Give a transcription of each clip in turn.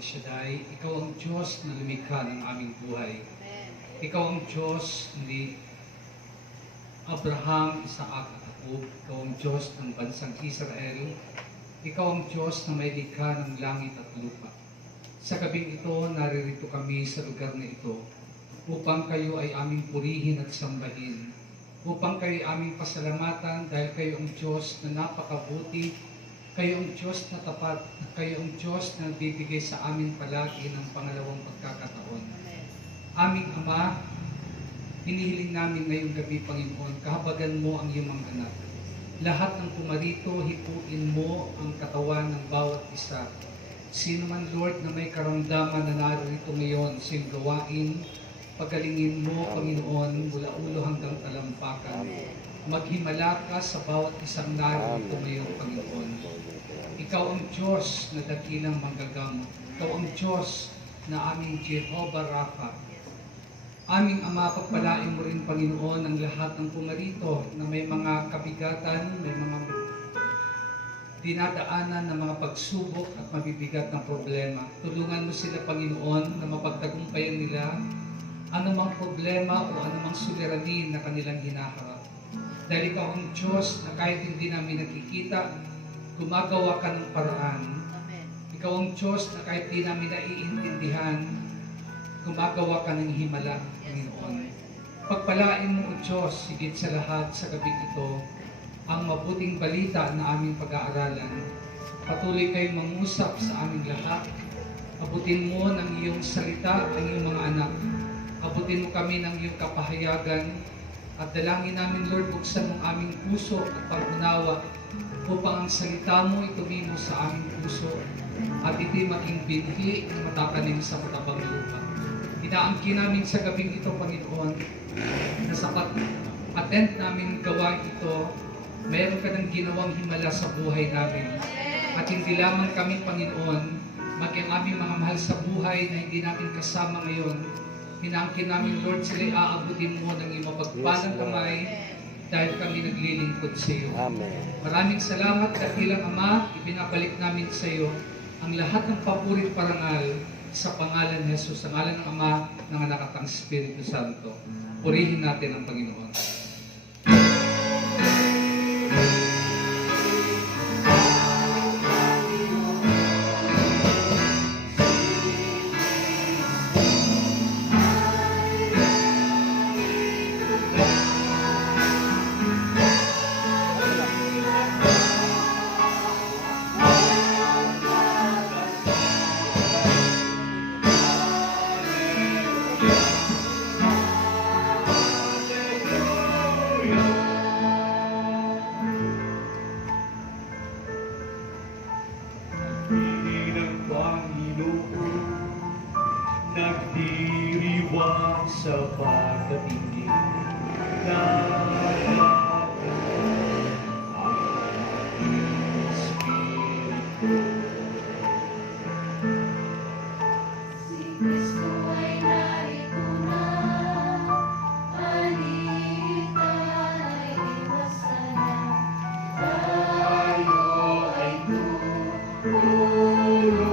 El Shaddai, Ikaw ang Diyos na lumikha ng aming buhay. Ikaw ang Diyos ni Abraham, Isaac at Jacob. Ikaw ang Diyos ng bansang Israel. Ikaw ang Diyos na may likha ng langit at lupa. Sa gabing ito, naririto kami sa lugar na ito upang kayo ay aming purihin at sambahin, upang kayo ay aming pasalamatan dahil kayo ang Diyos na napakabuti, kayo ang Diyos na tapat, kayo ang Diyos na bibigay sa amin palagi ng pangalawang pagkakataon. Aming Ama, hinihiling namin ngayong gabi, Panginoon, kahabagan mo ang iyong mga anak. Lahat ng pumarito, hipuin mo ang katawan ng bawat isa. Sino man, Lord, na may karamdaman na narito ngayon sa iyong gawain, pagalingin mo, Panginoon, mula ulo hanggang talampakan. Maghimala ka sa bawat isang narito ngayon, Panginoon. Ikaw ang Diyos na dakilang manggagamot. Ikaw ang Diyos na aming Jehovah Rapha. Aming Ama, pagpalain mo rin, Panginoon, ang lahat ng pumarito na may mga kabigatan, may mga dinadaanan ng mga pagsubok at mabibigat ng problema. Tulungan mo sila, Panginoon, na mapagtagumpayan nila anumang problema o anumang suliranin na kanilang hinaharap. Dahil ikaw ang Diyos na kahit hindi namin nakikita, gumagawa ka ng paraan. Ikaw ang Diyos na kahit hindi namin naiintindihan, gumagawa ka ng himala, Panginoon. Pagpalain mo, O Diyos, higit sa lahat sa gabi ito, ang mabuting balita na aming pag-aaralan. Patuloy kayong mangusap sa aming lahat. Abutin mo ng iyong salita ang iyong mga anak. Abutin mo kami ng iyong kapahayagan. At dalangin namin, Lord, buksan mo aming puso at pag-unawa upang ang salita mo itumimo sa aming puso at ito'y maging binhi na matatanim sa matabang lupa. Inaangkin namin sa gabing ito, Panginoon, na sa attend namin gawain ito, mayroon ka ng ginawang himala sa buhay namin. At hindi lamang kami, Panginoon, maging aming mga mahal sa buhay na hindi namin kasama ngayon. Inaangkin namin, Lord, sila'y aabutin mo ng iyong mapagpalang kamay dahil kami naglilingkod sa iyo. Amen. Maraming salamat, dakilang Ama, ibinabalik namin sa iyo ang lahat ng papuri at parangal sa pangalan ni Jesus, sa ngalan ng Ama, ng Anak at ng Espiritu Santo. Purihin natin ang Panginoon. Nagdiriwang sa pagkatingin na ang Espiritu. Si Kristo ay narito na, halika ay iwasan na, tayo ay tutulungan na.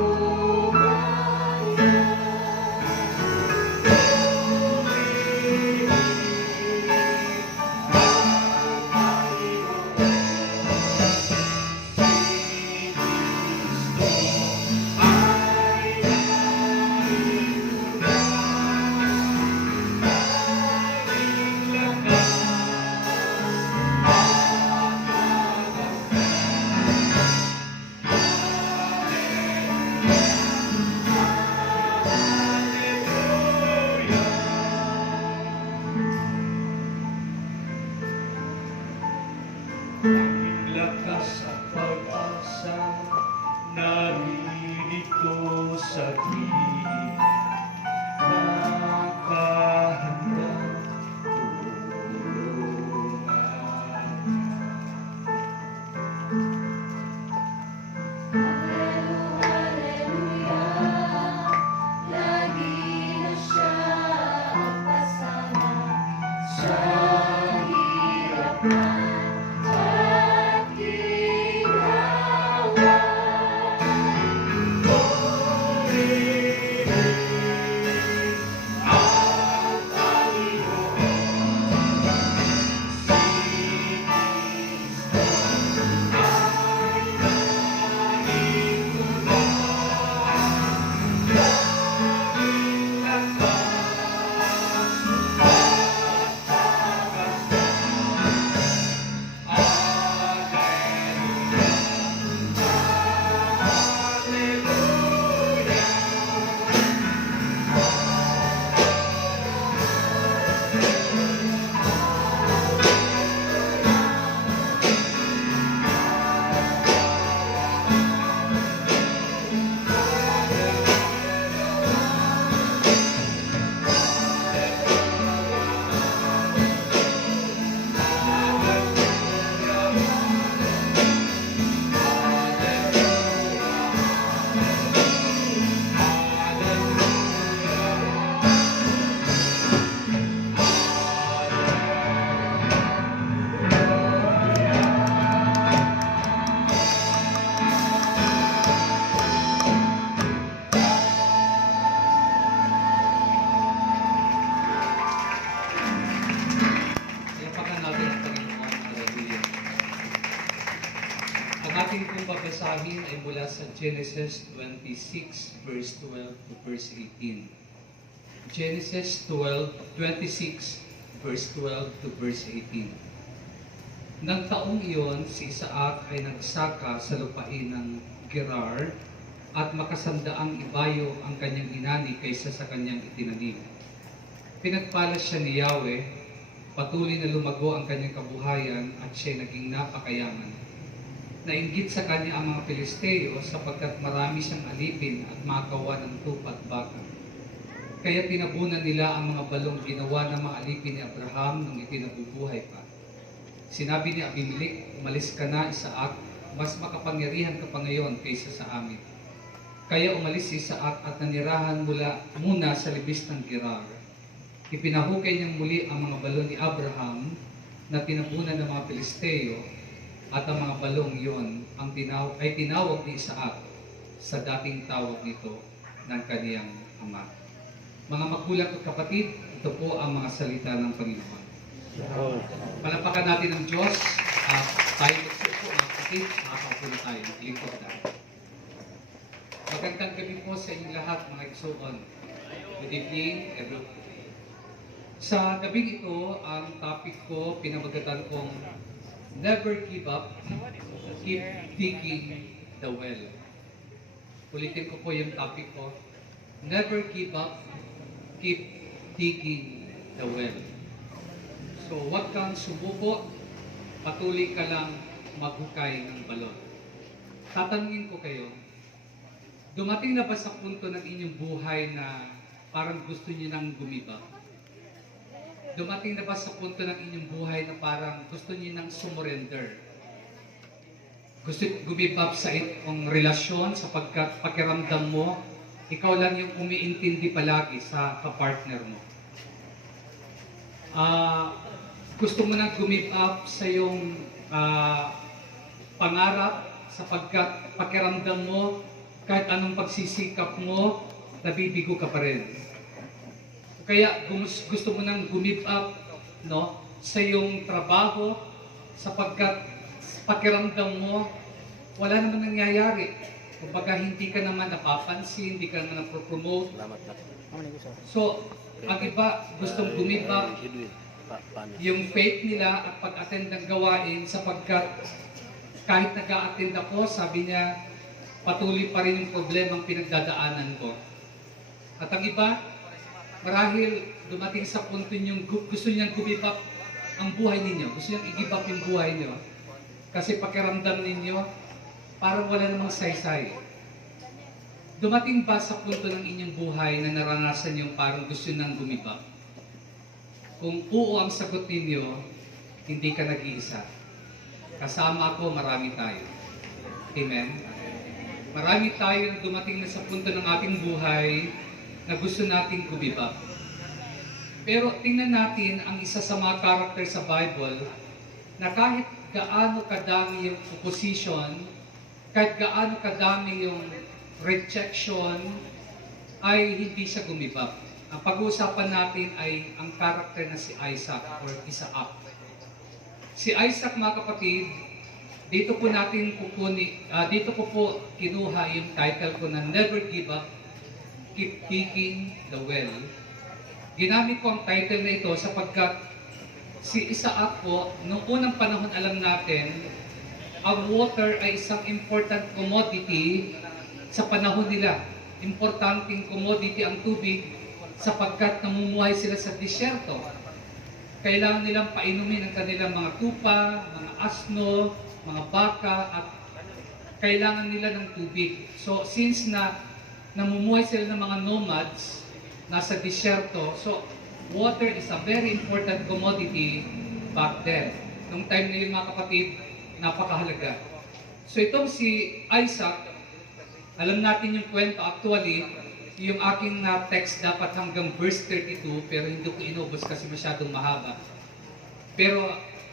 babasahin ay mula sa Genesis 26 verse 12 to verse 18. Genesis 26 verse 12 to verse 18. Nang taong iyon, si Isaac ay nagsaka sa lupain ng Gerar at makasandaang ibayo ang kanyang inani kaysa sa kanyang itinanim. Pinagpala siya ni Yahweh, patuloy na lumago ang kanyang kabuhayan at siya naging napakayaman. Nainggit sa kanya ang mga Pilisteo sapagkat marami siyang alipin at makawa ng tupa at baka. Kaya tinabunan nila ang mga balong ginawa ng mga alipin ni Abraham nung itinabubuhay pa. Sinabi ni Abimelech, umalis ka na, Isaac, mas makapangyarihan ka pa ngayon kaysa sa amin. Kaya umalis si Isaac at nanirahan muna sa libis ng Gerar. Ipinahukay niyang muli ang mga balon ni Abraham na tinabunan ng mga Pilisteo at ang mga balong iyon ay tinawag ni Isaac sa dating tawag nito ng kaniyang ama. Mga magulang at kapatid, ito po ang mga salita ng Panginoon. Palapakan natin ang Diyos at tayo magsuko mga kapatid, makakaupo na tayo, lingkod tayo. Magandang gabi po sa inyong lahat mga igsoon. Good evening, everyone. Sa gabing ito, ang topic ko, pinamagatan kong Never Give Up, Keep Digging the Well. Ulitin ko po yung topic ko. Never give up, keep digging the well. So, huwag kang sumuko, patuloy ka lang maghukay ng balon. Tatanungin ko kayo, dumating na ba sa punto ng inyong buhay na parang gusto niyo nang gumiba? Dumating na ba sa punto ng inyong buhay na parang gusto niyo nang sumurrender? Gusto gumibab sa itong relasyon sapagkat pakiramdam mo, ikaw lang yung umiintindi palagi sa kapartner mo. Gusto mo nang gumibab sa iyong pangarap sapagkat pakiramdam mo, kahit anong pagsisikap mo, nabibigo ka pa rin. Kaya gusto mo nang gumib up sa iyong trabaho sapagkat pakiramdam mo wala naman nangyayari. Kumbaga hindi ka naman napapansin, hindi ka naman napropromote. So, ang iba gustong gumib up yung faith nila at pag-attend ng gawain sapagkat kahit nag-a-attend ako, sabi niya, patuloy pa rin yung problemang pinagdadaanan ko. At ang iba, marahil dumating sa punto niyong gusto niyang give up ang buhay ninyo. Gusto niyang i-give up yung buhay niyo. Kasi pakiramdam ninyo, parang wala namang saysay. Dumating ba sa punto ng inyong buhay na naranasan niyo parang gusto nang give up? Kung oo ang sagot ninyo, hindi ka nag-iisa. Kasama ako, marami tayo. Amen? Marami tayo na dumating na sa punto ng ating buhay na gusto nating gumiba. Pero tingnan natin ang isa sa mga karakter sa Bible na kahit gaano kadami yung opposition, kahit gaano kadami yung rejection, ay hindi siya gumiba. Ang pag-uusapan natin ay ang karakter na si Isaac or Isaac. Si Isaac mga kapatid, dito ko po kinuha yung title ko na Never Give Up, Keep Digging the Well. Ginamit ko ang title na ito sapagkat si Isaac po, noong unang panahon alam natin, ang water ay isang important commodity sa panahon nila. Importanteng commodity ang tubig sapagkat namumuhay sila sa disyerto. Kailangan nilang painumin ang kanilang mga tupa, mga asno, mga baka, at kailangan nila ng tubig. So since na namumuhay sila ng mga nomads, nasa disyerto. So, water is a very important commodity back then. Nung time na yun mga kapatid, napakahalaga. So, itong si Isaac, alam natin yung kwento. Actually, yung aking text dapat hanggang verse 32, pero hindi ko inubos kasi masyadong mahaba. Pero,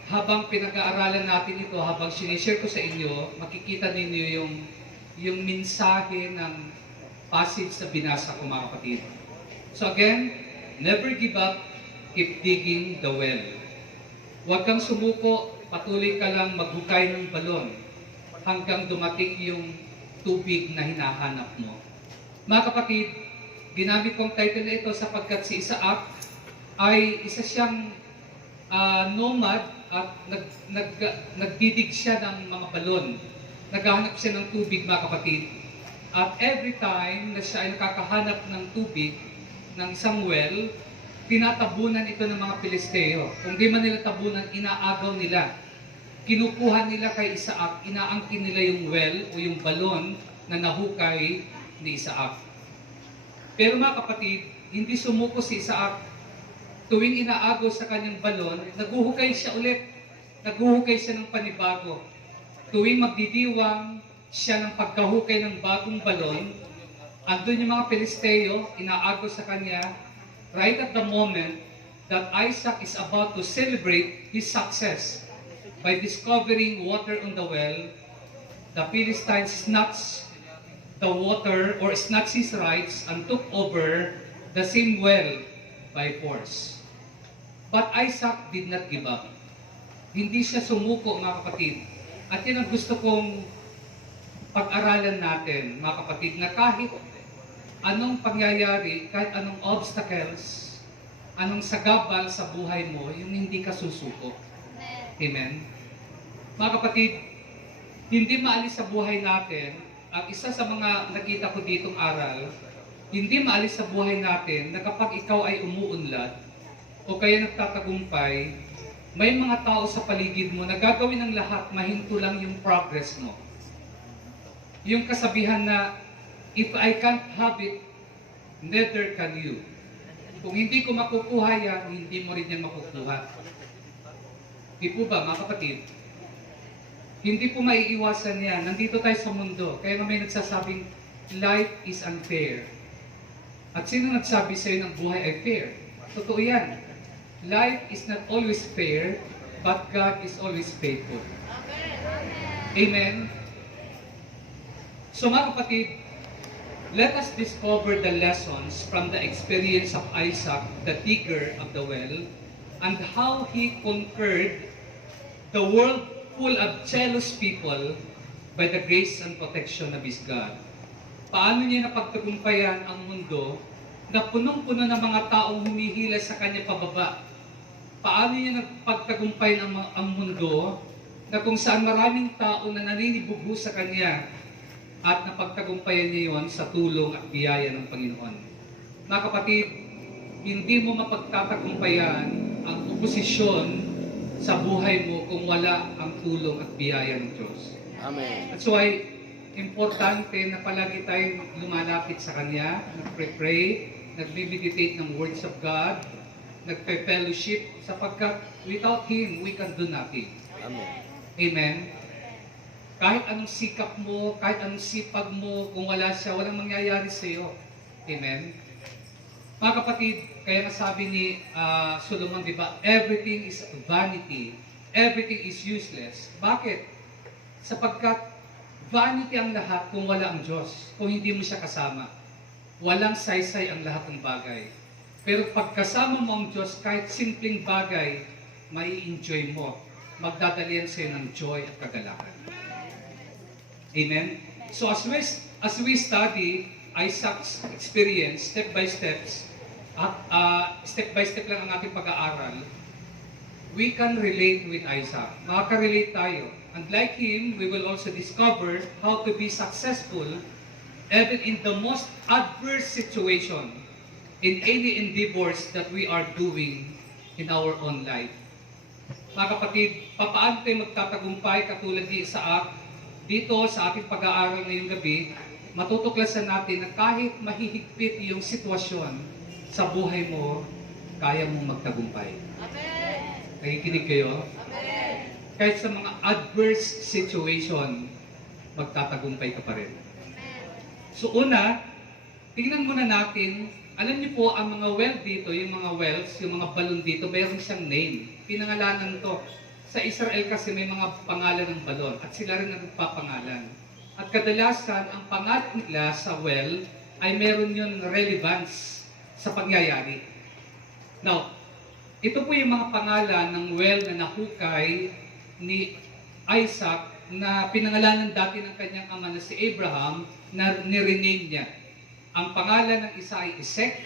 habang pinag-aaralan natin ito, habang sinishare ko sa inyo, makikita ninyo yung mensahe ng passage na binasa ko mga kapatid. So again, never give up, keep digging the well. Huwag kang sumuko, patuloy ka lang maghukay ng balon. hanggang dumating yung tubig na hinahanap mo. Mga kapatid, ginamit kong title na ito sapagkat si Isaac ay isa siyang nomad at nagdidig siya ng mga balon. Naghahanap siya ng tubig, mga kapatid. At every time na siya ay nakakahanap ng tubig ng isang well, tinatabunan ito ng mga Pilisteo. Kung di man nila tabunan, inaagaw nila. Kinukuha nila kay Isaac, inaangkin nila yung well o yung balon na nahukay ni Isaac. Pero mga kapatid, hindi sumuko si Isaac. Tuwing inaagaw sa kanyang balon, naguhukay siya ulit. Naguhukay siya ng panibago. Tuwing magdidiwang siya ng pagkahukay ng bagong balon, andun yung mga Pilisteo, inaagaw sa kanya, right at the moment that Isaac is about to celebrate his success by discovering water on the well, the Philistines snatched the water or snatched his rights and took over the same well by force. But Isaac did not give up. Hindi siya sumuko, mga kapatid. At yan ang gusto kong pag-aralan natin, mga kapatid, na kahit anong pangyayari, kahit anong obstacles, anong sagabal sa buhay mo, yung hindi ka susuko. Amen? Mga kapatid, hindi maalis sa buhay natin, at isa sa mga nakita ko ditong aral, hindi maalis sa buhay natin na kapag ikaw ay umuunlad o kaya nagtatagumpay, may mga tao sa paligid mo na gagawin ng lahat, mahinto lang yung progress mo. Yung kasabihan na, if I can't have it, neither can you. Kung hindi ko makukuha yan, hindi mo rin yan makukuha. Di po ba, mga kapatid? Hindi po maiiwasan yan. Nandito tayo sa mundo. Kaya may nagsasabing, life is unfair. At sino nagsabi sa'yo ng buhay ay fair? Totoo yan. Life is not always fair, but God is always faithful. Amen? So mga kapatid, let us discover the lessons from the experience of Isaac, the digger of the well, and how he conquered the world full of jealous people by the grace and protection of his God. Paano niya napagtagumpayan ang mundo na punong-puno ng mga taong humihila sa kanya pababa? Paano niya napagtagumpayan ang mundo na kung saan maraming tao na naninibugo sa kanya at napagtagumpayan niya yon sa tulong at biyaya ng Panginoon? Mga kapatid, hindi mo mapagtatagumpayan ang oposisyon sa buhay mo kung wala ang tulong at biyaya ng Diyos. Amen. That's why, importante na palagi tayong lumalapit sa Kanya, nagpre-pray, nagme-meditate ng words of God, nagpe-fellowship, sapagkat without Him, we can do nothing. Amen. Amen? Kahit anong sikap mo, kahit anong sipag mo, kung wala siya, walang mangyayari sa iyo. Amen? Mga kapatid, kaya nasabi ni Solomon, di ba, everything is vanity, everything is useless. Bakit? Sapagkat vanity ang lahat kung wala ang Diyos, kung hindi mo siya kasama. Walang saysay ang lahat ng bagay. Pero pagkasama mo ang Diyos, kahit simpleng bagay, may enjoy mo. Magdadalian sa'yo ng joy at kagalakan. Amen? So as we study Isaac's experience, step by step lang ang ating pag-aaral, we can relate with Isaac. Makaka-relate tayo. And like him, we will also discover how to be successful even in the most adverse situation, in any endeavors that we are doing in our own life. Mga kapatid, papaano tayo magtatagumpay katulad ni Isaac? Dito sa ating pag-aaral ngayong gabi, matutuklasan natin na kahit mahihigpit yung sitwasyon sa buhay mo, kaya mong magtagumpay. Amen. Nakikinig kayo? Amen. Kahit sa mga adverse situation, magtatagumpay ka pa rin. So una, tingnan muna natin, alam niyo po ang mga well dito, yung mga wells, yung mga balon dito, mayroon siyang name. Pinangalanan to. Sa Israel kasi may mga pangalan ng balon at sila rin ang nagpapangalan. At kadalasan, ang pangalan nila sa well ay meron yun relevance sa pangyayari. Now, ito po yung mga pangalan ng well na nahukay ni Isaac na pinangalanan dati ng kanyang ama na si Abraham, na nirename niya. Ang pangalan ng isa ay Isaac,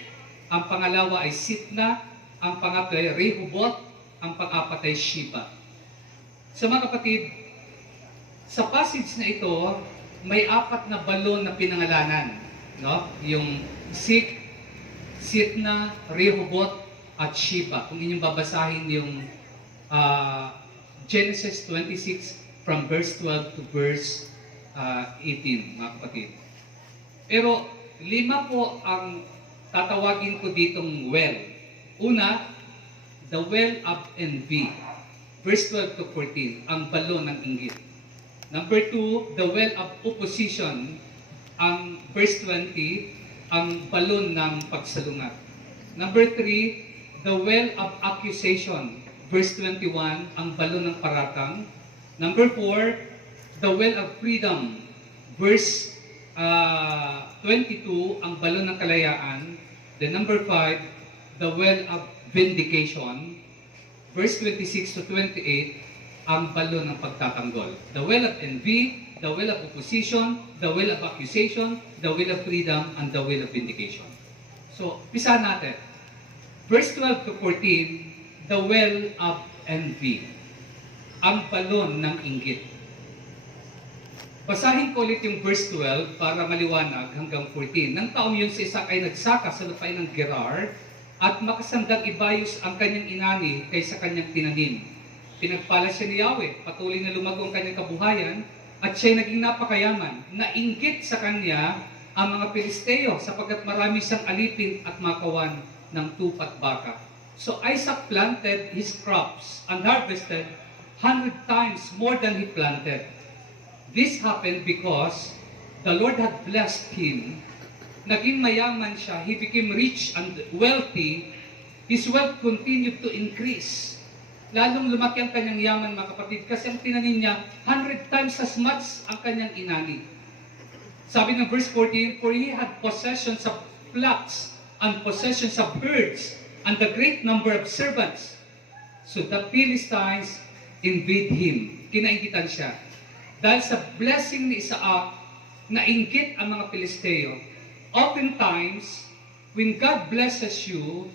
ang pangalawa ay Sitna, ang pangatlo ay Rehoboth, ang pang-apat ay Sheba. So mga kapatid, sa passage na ito, may 4 na balon na pinangalanan. No? Yung Isaac, Sitna, Rehoboth, at Sheba. Kung inyong babasahin yung Genesis 26 from verse 12 to verse 18, mga kapatid. Pero 5 po ang tatawagin ko ditong well. Una, the well of envy. Verse 12 to 14, ang balon ng inggit. Number 2, the well of opposition. Ang verse 20, ang balon ng pagsalungat. Number 3, the well of accusation. Verse 21, ang balon ng paratang. Number 4, the well of freedom. Verse 22, ang balon ng kalayaan. Then number 5, the well of vindication. Verse 26 to 28, ang balon ng pagtatanggol. The well of envy, the will of opposition, the will of accusation, the will of freedom, and the will of vindication. So, pisa natin. Verse 12 to 14, the well of envy. Ang balon ng inggit. Basahin ko ulit yung verse 12 para maliwanag hanggang 14. Nang taong yun si Isaac ay nagsaka sa lupain ng Gerar at makasandang ibayos ang kanyang inani kaysa kanyang tinanim. Pinagpala siya ni Yahweh, patuloy na lumago ang kanyang kabuhayan, at siya'y naging napakayaman. Nainggit sa kanya ang mga Pilisteo sapagkat marami siyang alipin at makawan ng tupat baka. So Isaac planted his crops and harvested 100 times more than he planted. This happened because the Lord had blessed him. Naging mayaman siya. He became rich and wealthy. His wealth continued to increase. Lalong lumaki ang kanyang yaman, mga kapatid, kasi ang tinanim niya 100 times as much ang kanyang inani. Sabi ng verse 14, for he had possessions of flocks and possessions of herds and a great number of servants. So the Philistines envied him. Kinaingitan siya. Dahil sa blessing ni Isaac, nainggit ang mga Pilisteo. Oftentimes, when God blesses you,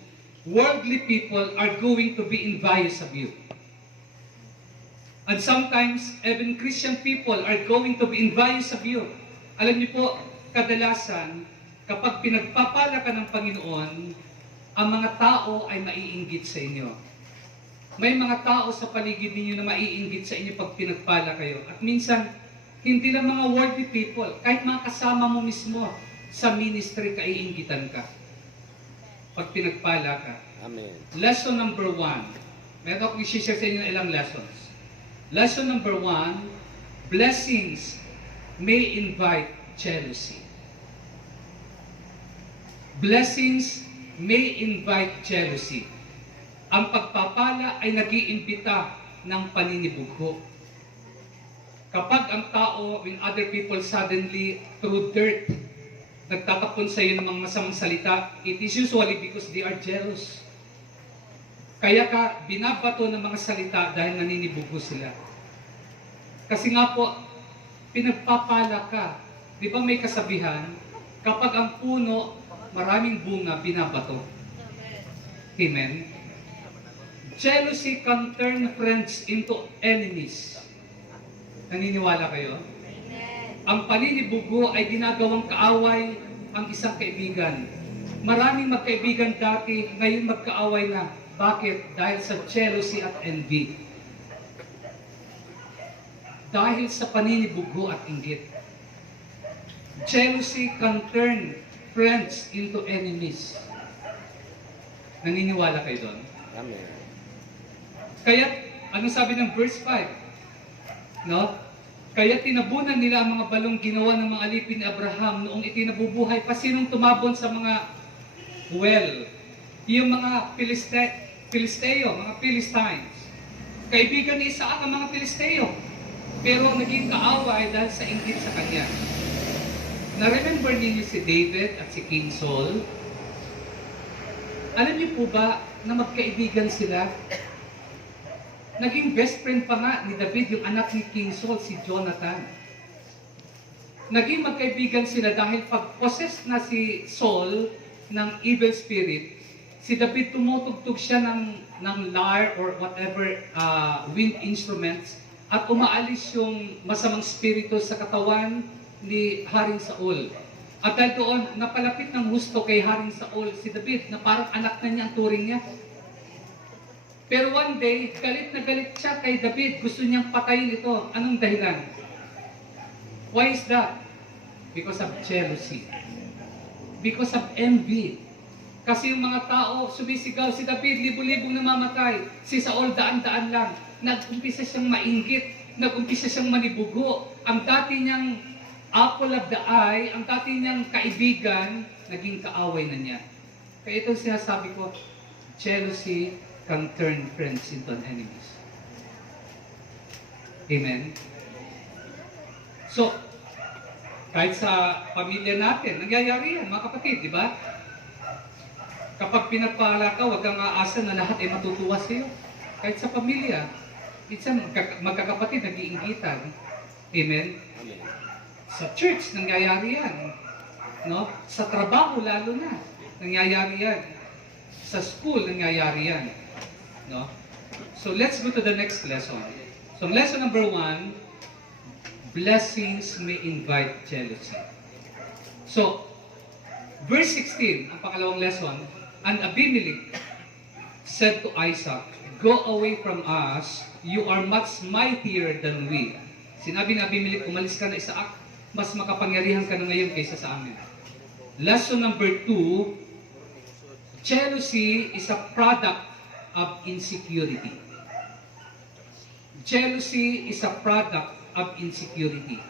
worldly people are going to be envious of you. And sometimes, even Christian people are going to be envious of you. Alam niyo po, kadalasan, kapag pinagpapala ka ng Panginoon, ang mga tao ay maiinggit sa inyo. May mga tao sa paligid ninyo na maiinggit sa inyo pag pinagpala kayo. At minsan, hindi lang mga worldly people, kahit mga kasama mo mismo sa ministry, kaiinggitan ka. Pag pinagpala ka. Amen. Lesson number 1. Meron akong i-share sa inyo ng ilang lessons. Lesson number 1, blessings may invite jealousy. Blessings may invite jealousy. Ang pagpapala ay nag-iimbita ng paninibugho. Kapag ang tao, when other people suddenly, through dirt, nagtatapon sa iyo ng mga masamang salita, it is usually because they are jealous. Kaya ka binabato ng mga salita dahil naninibugho sila. Kasi nga po, pinagpapala ka. Di ba may kasabihan, kapag ang puno, maraming bunga, binabato. Amen? Jealousy can turn friends into enemies. Naniniwala kayo? Ang paninibugho ay ginagawang kaaway ang isang kaibigan. Maraming magkaibigan dati, ngayon magkaaway na. Bakit? Dahil sa jealousy at envy. Dahil sa paninibugho at inggit. Jealousy can turn friends into enemies. Naniniwala kayo doon? Amen. Kaya, ano sabi ng verse 5? No? Kaya tinabunan nila ang mga balong ginawa ng mga alipin ni Abraham noong itinabubuhay pa. Sinong tumabon sa mga well? Yung mga Pilisteo, mga Philistines. Kaibigan ni Isaac ang mga Pilisteo. Pero naging kaaway dahil sa inggit sa kanya. Na-remember ninyo si David at si King Saul? Alam niyo po ba na magkaibigan sila? Naging best friend pa nga ni David yung anak ni King Saul, si Jonathan. Naging magkaibigan sila dahil pag-possess na si Saul ng evil spirit, si David tumutugtog siya ng lyre or whatever wind instruments at umaalis yung masamang spirito sa katawan ni Haring Saul. At dahil doon, napalapit ng husto kay Haring Saul si David na parang anak na niya ang turing niya. Pero one day, galit na galit siya kay David. Gusto niyang patayin ito. Anong dahilan? Why is that? Because of jealousy. Because of envy. Kasi yung mga tao, sumisigaw si David, libo-libong namamatay. Si Saul, daan-daan lang. Nag-umpisa siyang mainggit. Nag-umpisa siyang manibugo. Ang dati niyang apple of the eye, ang dati niyang kaibigan, naging kaaway na niya. Kaya ito sinasabi ko, jealousy can turn friends into enemies. Amen? So, kahit sa pamilya natin, nangyayari yan, mga kapatid, di ba? Kapag pinagpala ka, huwag kang aasa na lahat ay matutuwa sa iyo. Kahit sa pamilya, minsan magkakapatid, nag-iinggitan. Amen? Sa church, nangyayari yan. No? Sa trabaho, lalo na, nangyayari yan. Sa school, nangyayari yan. No? So, let's go to the next lesson. So, lesson number 1, blessings may invite jealousy. So, verse 16, ang pangalawang lesson, and Abimelech said to Isaac, "Go away from us, you are much mightier than we." Sinabi ni Abimelech, umalis ka na Isaac, mas makapangyarihan ka na ngayon kaysa sa amin. Lesson number 2, jealousy is a product of insecurity. Jealousy is a product of insecurity.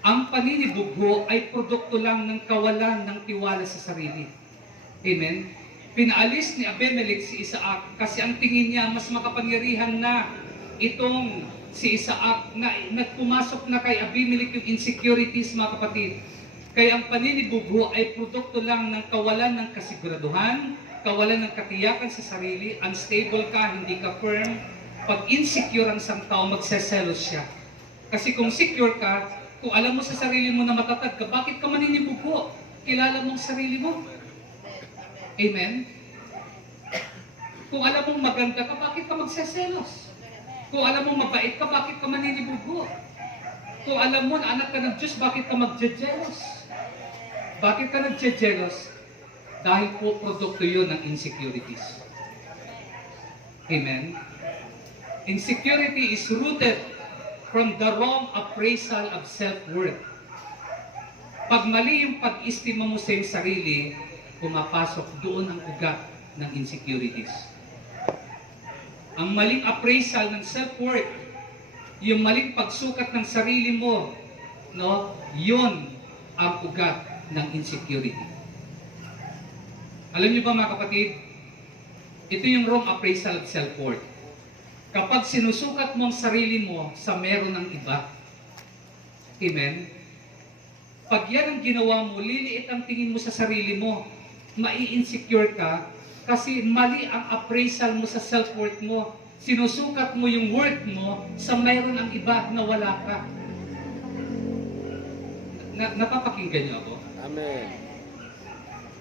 Ang paninibugho ay produkto lang ng kawalan ng tiwala sa sarili. Amen? Pinaalis ni Abimelech si Isaac kasi ang tingin niya mas makapangyarihan na itong si Isaac na nagpumasok na kay Abimelech yung insecurities, mga kapatid. Kaya ang paninibugho ay produkto lang ng kawalan ng kasiguraduhan, kawalan ng katiyakan sa sarili, unstable ka, hindi ka firm. Pag insecure ang isang tao, magseselos siya. Kasi kung secure ka, kung alam mo sa sarili mo na matatag ka, bakit ka maninibugho? Kilala mo ang sarili mo. Amen? Kung alam mong maganda ka, bakit ka magseselos? Kung alam mong mabait ka, bakit ka maninibugho? Kung alam mo na anak ka ng Diyos, bakit ka magjejelos? Bakit ka nagjejelos? Dahil po produkto yun ng insecurities. Amen? Insecurity is rooted from the wrong appraisal of self-worth. Pag mali yung pag-estima mo sa iyong sarili, pumapasok doon ang ugat ng insecurities. Ang maling appraisal ng self-worth, yung maling pagsukat ng sarili mo, no, yun ang ugat ng insecurity. Alam niyo ba, mga kapatid, ito yung wrong appraisal of self-worth. Kapag sinusukat mo ang sarili mo sa meron ng iba, amen? Pag yan ang ginawa mo, liliit ang tingin mo sa sarili mo, mai-insecure ka, kasi mali ang appraisal mo sa self-worth mo. Sinusukat mo yung worth mo sa meron ng iba na wala ka. Napapakinggan niyo ako? Amen.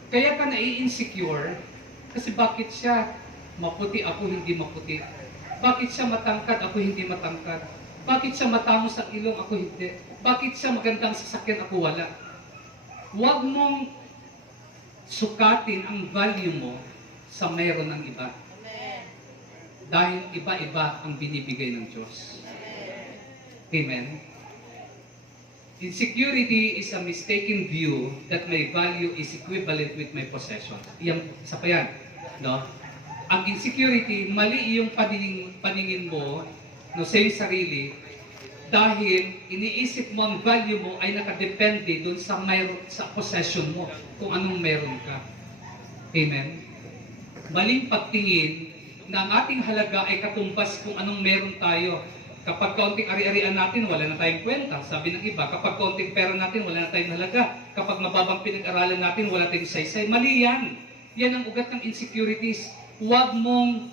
Kaya ka nai-insecure kasi bakit siya maputi, ako hindi maputi? Bakit siya matangkad, ako hindi matangkad? Bakit siya matangos ang ilong, ako hindi? Bakit siya magandang sasakyan, ako wala? Huwag mong sukatin ang value mo sa mayroon ng iba. Dahil iba-iba ang binibigay ng Diyos. Amen? Insecurity is a mistaken view that my value is equivalent with my possession. Yan, isa pa yan. No? Ang insecurity, mali yung paningin mo, no, sa iyong sarili, dahil iniisip mo ang value mo ay nakadepende doon sa possession mo, kung anong meron ka. Amen? Maling pagtingin na ang ating halaga ay katumbas kung anong meron tayo. Kapag kaunting ari-arian natin, wala na tayong kwenta. Sabi ng iba, kapag kaunting pera natin, wala na tayong halaga. Kapag mababang pinag-aralan natin, wala tayong saysay. Mali yan. Yan ang ugat ng insecurities. Huwag mong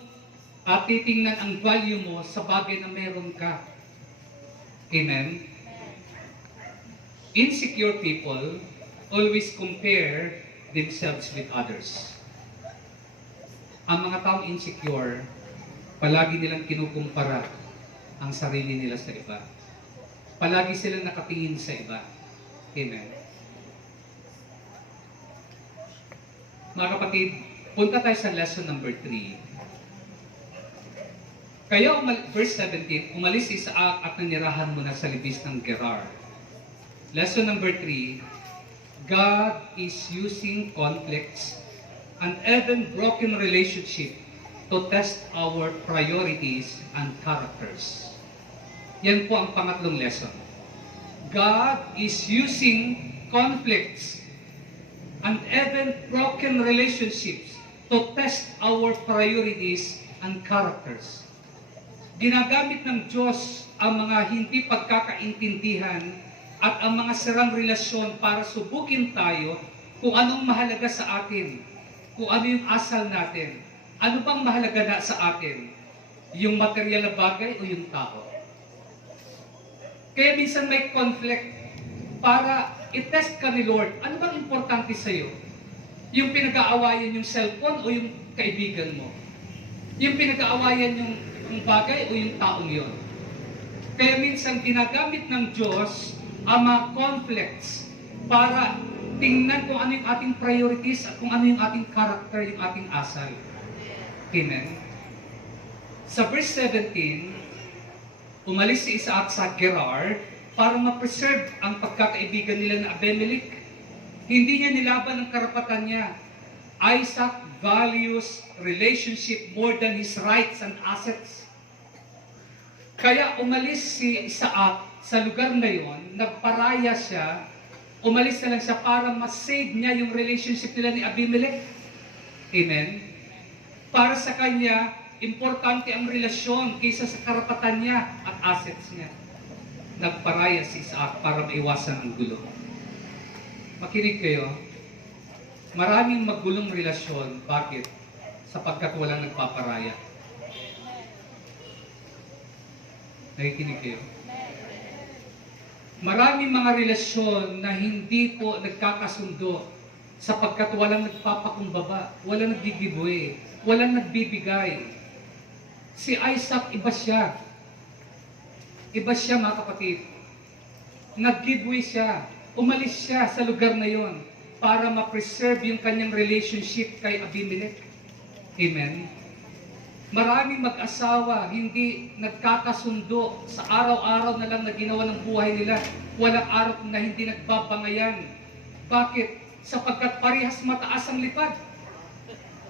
At titingnan ang value mo sa bagay na meron ka. Amen? Insecure people always compare themselves with others. Ang mga taong insecure, palagi nilang kinukumpara ang sarili nila sa iba. Palagi silang nakatingin sa iba. Amen. Mga kapatid, punta tayo sa lesson number 3. Kaya, verse 17, umalis si Isaac at nanirahan muna sa libis ng Gerar. Lesson number 3, God is using conflicts and even broken relationship to test our priorities and characters. Yan po ang pangatlong lesson. God is using conflicts and even broken relationships to test our priorities and characters. Ginagamit ng Diyos ang mga hindi pagkakaintindihan at ang mga sirang relasyon para subukin tayo kung anong mahalaga sa atin, kung ano yung asal natin. Ano bang mahalaga na sa atin? Yung material na bagay o yung tao? Kaya minsan may conflict para i-test ka ni Lord. Ano bang importante sa iyo? Yung pinag-aawayan yung cellphone o yung kaibigan mo? Yung pinag-aawayan yung bagay o yung taong yon? Kaya minsan ginagamit ng Diyos ang mga conflicts para tingnan kung ano yung ating priorities at kung ano yung ating character, yung ating asal. Amen? Sa verse 17, umalis si Isaac sa Gerar para ma-preserve ang pagkakaibigan nila na Abimelech. Hindi niya nilaban ang karapatan niya. Isaac values relationship more than his rights and assets. Kaya umalis si Isaac sa lugar na yon, nagparaya siya, umalis na lang siya para ma-save niya yung relationship nila ni Abimelech. Amen? Para sa kanya, importante ang relasyon kaysa sa karapatan niya at assets niya. Nagparaya si Isaac para maiwasan ang gulo. Makinig kayo. Maraming magulong relasyon. Bakit? Sapagkat walang nagpaparaya. Nakikinig kayo? Maraming mga relasyon na hindi po nagkakasundo sapagkat walang nagpapakumbaba, walang naggigiveaway, walang nagbibigay. Si Isaac, iba siya. Iba siya, mga kapatid. Nag-giveaway siya. Umalis siya sa lugar na yon para ma-preserve yung kanyang relationship kay Abimelech. Amen? Maraming mag-asawa, hindi nagkakasundo sa araw-araw na lang na ginawa ng buhay nila. Walang araw na hindi nagbabangayan. Bakit? Sapagkat parehas mataas ang lipad.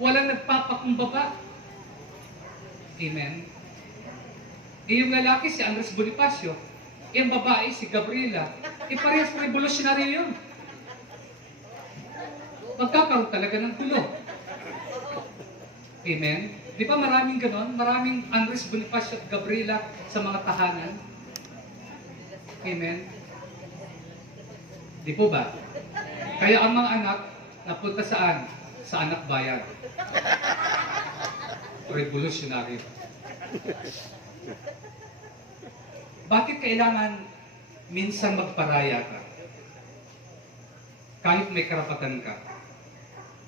Walang nagpapakumbaba. Amen? Yung lalaki si Andres Bonifacio, yung babae si Gabriela, parehas revolutionary yun. Magkakaroon talaga ng gulo. Amen? Di ba maraming ganon? Maraming Andres Bonifacio at Gabriela sa mga tahanan? Amen? Di po ba? Kaya ang mga anak, napunta saan? Sa anak bayan. Revolutionary. Bakit kailangan minsan magparaya ka? Kahit may karapatan ka.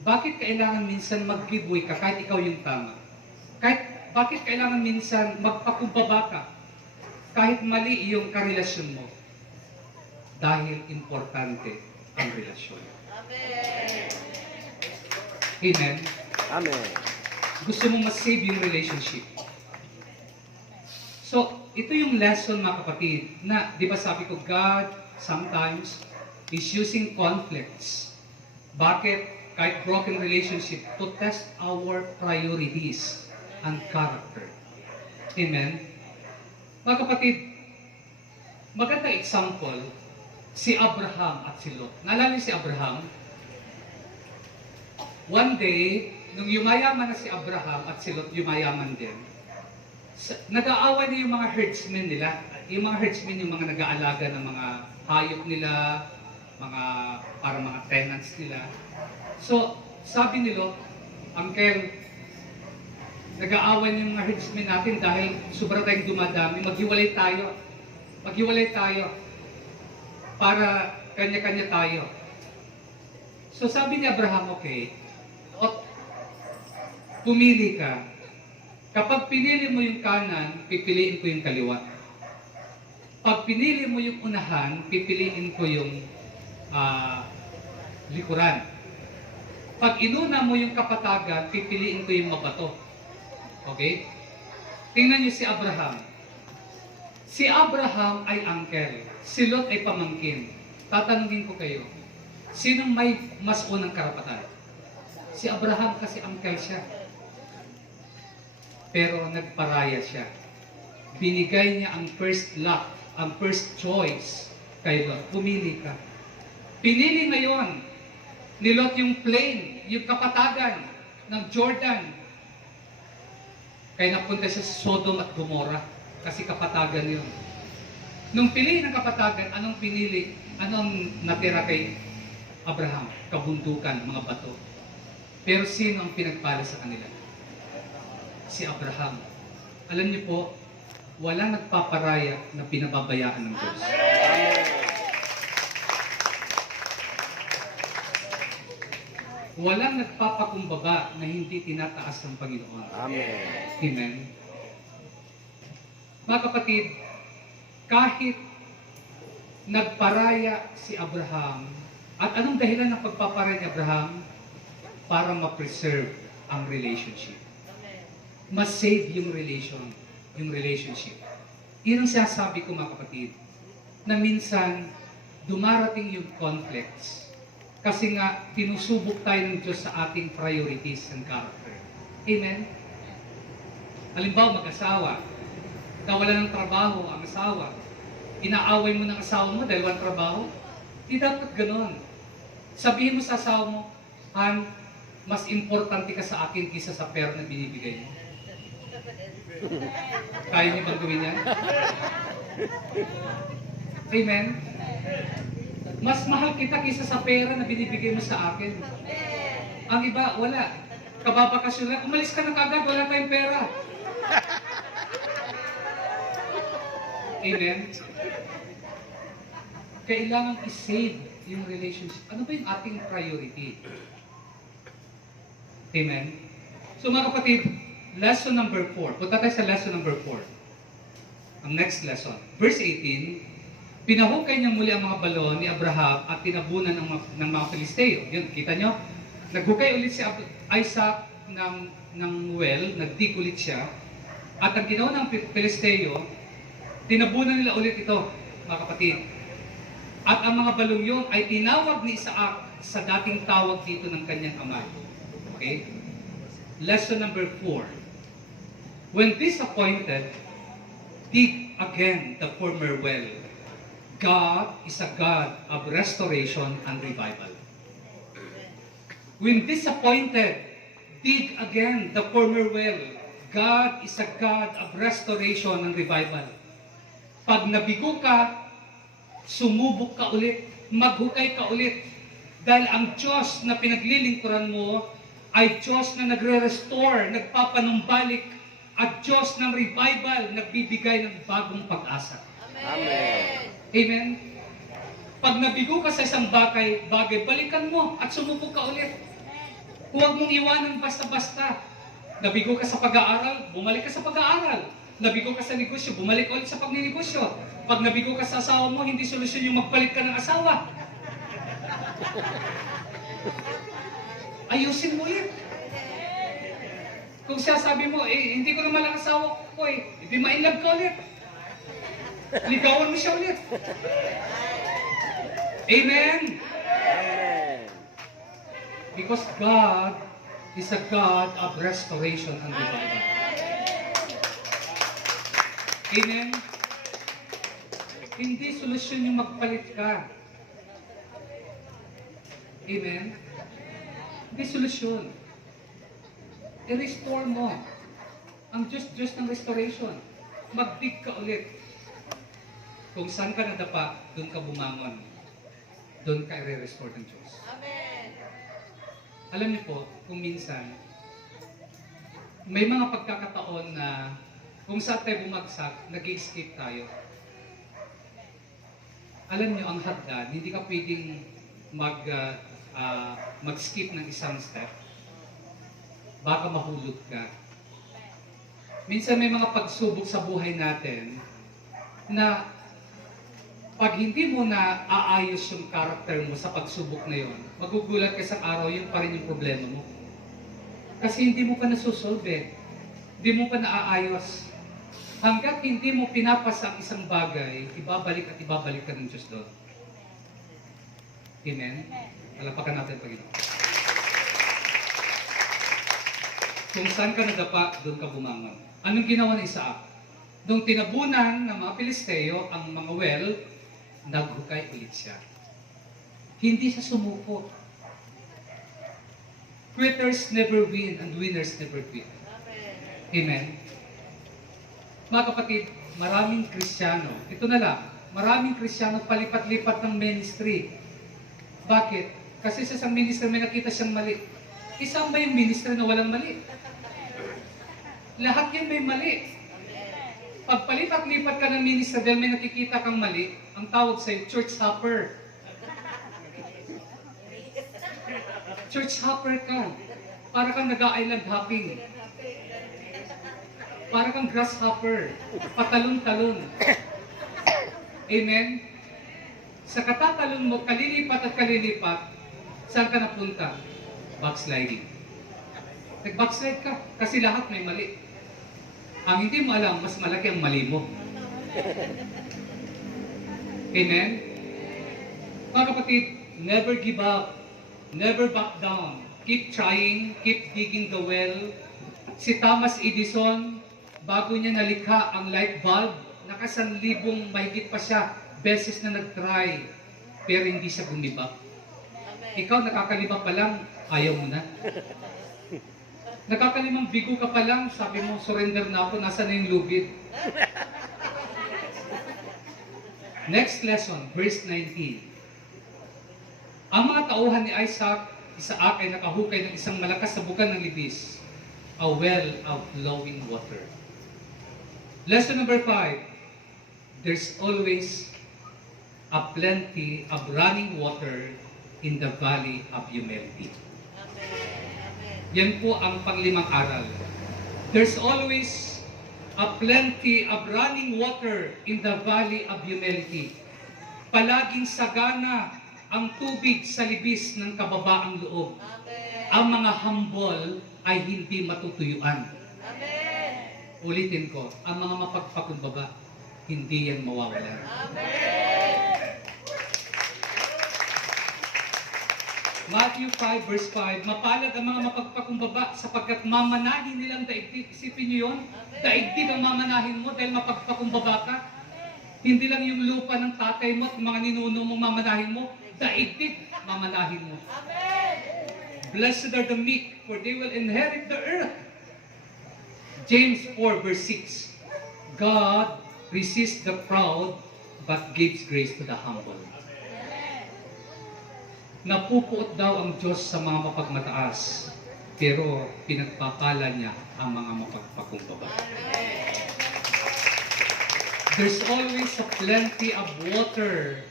Bakit kailangan minsan mag-giveaway ka kahit ikaw yung tama? Bakit kailangan minsan magpakumbaba ka kahit mali yung karelasyon mo? Dahil importante ang relasyon. Amen. Amen? Amen. Gusto mong ma-save yung relationship. So, ito yung lesson, mga kapatid, na, di ba sabi ko, God sometimes is using conflicts. Bakit? Kahit broken relationship, to test our priorities and character. Amen? Mga kapatid, magandang example, si Abraham at si Lot. Naalala niyo si Abraham? One day, nung yumayaman na si Abraham at si Lot, yumayaman din, nag-aaway na yung mga herdsmen nila. Yung mga herdsmen, yung mga nag-aalaga ng mga hayop nila, para mga tenants nila. So, sabi ni Lot, Uncle, nag-aaway ng mga herdsmen natin dahil sobra tayong dumadami, maghiwalay tayo. Maghiwalay tayo. Para kanya-kanya tayo. So sabi ni Abraham, okay, pumili ka. Kapag pinili mo yung kanan, pipiliin ko yung kaliwa. Pag pinili mo yung unahan, pipiliin ko yung likuran. Pag inuna mo yung kapatagan, pipiliin ko yung mabato. Okay? Tingnan niyo si Abraham. Si Abraham ay uncle. Si Lot ay pamangkin. Tatanungin ko kayo, sinong may mas unang karapatan? Si Abraham kasi uncle siya. Pero nagparaya siya. Binigay niya ang first lot, ang first choice kay Lot. Pumili ka. Pinili ngayon ni Lot yung plain, yung kapatagan ng Jordan. Kaya napunta siya sa Sodom at Gomorrah kasi kapatagan yun. Nung pili ng kapatagan, anong pinili? Anong natira kay Abraham? Kabundukan, mga bato. Pero sino ang pinagpala sa kanila? Si Abraham. Alam niyo po, walang nagpaparaya na pinababayaan ng Diyos. Walang nagpapakumbaba na hindi tinataas ng Panginoon. Amen. Amen. Mga kapatid, kahit nagparaya si Abraham, at anong dahilan ng pagpaparaya ni Abraham? Para ma-preserve ang relationship. Ma-save yung relationship. Yun ang sinasabi ko mga kapatid, na minsan dumarating yung conflicts kasi nga tinusubok tayo ng Diyos sa ating priorities and character. Amen? Halimbawa, mag-asawa, nawala ng trabaho ang asawa, inaaway mo ng asawa mo dahil walang trabaho, di dapat ganon. Sabihin mo sa asawa mo, Han, mas importante ka sa akin kaysa sa pera na binibigay mo. Kaya niyo bang gawin yan? Amen? Mas mahal kita kaysa sa pera na binibigay mo sa akin. Ang iba, wala. Kababakasyon lang, umalis ka na kagad, wala tayong pera. Amen? Kailangan i-save yung relationship. Ano ba yung ating priority? Amen? So mga kapatid, lesson number 4. Punta tayo sa lesson number 4. Ang next lesson. Verse 18, pinahukay niya muli ang mga balon ni Abraham at tinabunan ng mga Filisteo. Yun, kita nyo? Naghukay ulit si Isaac ng well, nagdig ulit siya. At ang ginawa ng Filisteo, tinabunan nila ulit ito, mga kapatid. At ang mga balong yun ay tinawag ni Isaac sa dating tawag dito ng kanyang ama. Okay? Lesson number 4. When disappointed, dig again the former well. God is a God of restoration and revival. When disappointed, dig again the former well. God is a God of restoration and revival. Pag nabigo ka, sumubok ka ulit, maghukay ka ulit. Dahil ang Diyos na pinaglilingkuran mo ay Diyos na nagre-restore, nagpapanumbalik, at Diyos ng revival, nagbibigay ng bagong pag-asa. Amen. Amen? Pag nabigo ka sa isang bagay, balikan mo at sumubok ka ulit. Huwag mong iwanan basta-basta. Nabigo ka sa pag-aaral, bumalik ka sa pag-aaral. Nabigo ka sa negosyo, bumalik ulit sa pagninegosyo. Pag nabigo ka sa asawa mo, hindi solusyon yung magpalit ka ng asawa. Ayusin mo ulit. Kung siya sabi mo, hindi ko naman ang asawa ko hindi ma-inlove ka ulit. Ligawan mo siya ulit. Amen? Amen. Because God is a God of restoration and revival. Amen? Hindi solusyon yung magpalit ka. Amen? Hindi solusyon. I-restore mo. Ang Diyos ng restoration. Mag-dig ka ulit. Kung saan ka nadapa, doon ka bumangon. Doon ka i-restore ng Diyos. Amen. Alam niyo po, kung minsan, may mga pagkakataon na kung saan tayo bumagsak, nag-escape tayo. Alam niyo, ang hagdan, hindi ka pwedeng mag-skip ng isang step. Baka mahulog ka. Minsan may mga pagsubok sa buhay natin na pag hindi mo na aayos yung character mo sa pagsubok na yon, magugulat ka sa araw, yun pa rin yung problema mo. Kasi hindi mo pa nasusolve. Hindi mo pa naaayos. Hanggat hindi mo pinapasa ang isang bagay, ibabalik at ibabalik ka ng Diyos doon. Amen? Palapakan natin, Panginoon. Kung saan ka nadapa, doon ka bumangon. Anong ginawa ni Isaac? Nung tinabunan ng mga Pilisteo ang mga well, naghukay ulit siya. Hindi siya sumuko. Quitters never win and winners never quit. Amen? Mga kapatid, maraming Kristiyano, ito na lang, maraming Kristiyano palipat-lipat ng ministry. Bakit? Kasi sa isang ministry may nakita siyang mali. Isang ba yung ministry na walang mali? Lahat yan may mali. Pag palipat-lipat ka ng ministry dahil may nakikita kang mali, ang tawag sa'yo, church hopper. Church hopper ka. Para kang nag-island hopping. Para kang grasshopper. Patalon-talon. Amen? Sa katatalon mo, kalilipat at kalilipat, saan ka napunta? Backsliding. Nag-backslide ka kasi lahat may mali. Ang hindi mo alam, mas malaki ang mali mo. Amen? Mga kapatid, never give up. Never back down. Keep trying. Keep digging the well. Si Thomas Edison, bago niya nalikha ang light bulb, nakasanlibong mahigit pa siya beses na nag-try, pero hindi siya gumibak. Ikaw, nakakalibak pa lang, ayaw mo na. Nakakalimang bigo ka pa lang, sabi mo, surrender na ako, nasa na yung lubid. Next lesson, verse 19. Ang mga tauhan ni Isaac ay nakahukay ng isang malakas na bukan ng libis, a well of flowing water. Lesson number 5, there's always a plenty of running water in the valley of humility. Yan po ang panglimang aral. There's always a plenty of running water in the valley of humility. Palaging sagana ang tubig sa libis ng kababaang loob. Ang mga humble ay hindi matutuyuan. Ulitin ko, ang mga mapagpakumbaba, hindi yan mawawalan. Matthew 5 verse 5, mapalad ang mga mapagpakumbaba sapagkat mamanahin nilang daigdig. Isipin niyo yun? Daigdig ang mamanahin mo dahil mapagpakumbaba ka. Hindi lang yung lupa ng tatay mo at mga ninuno mong mamanahin mo, daigdig mamanahin mo. Blessed are the meek, for they will inherit the earth. James 4 verse 6, God resists the proud but gives grace to the humble. Napupuot daw ang Diyos sa mga mapagmataas, pero pinagpapala niya ang mga mapagpakumbaba. There's always a plenty of water,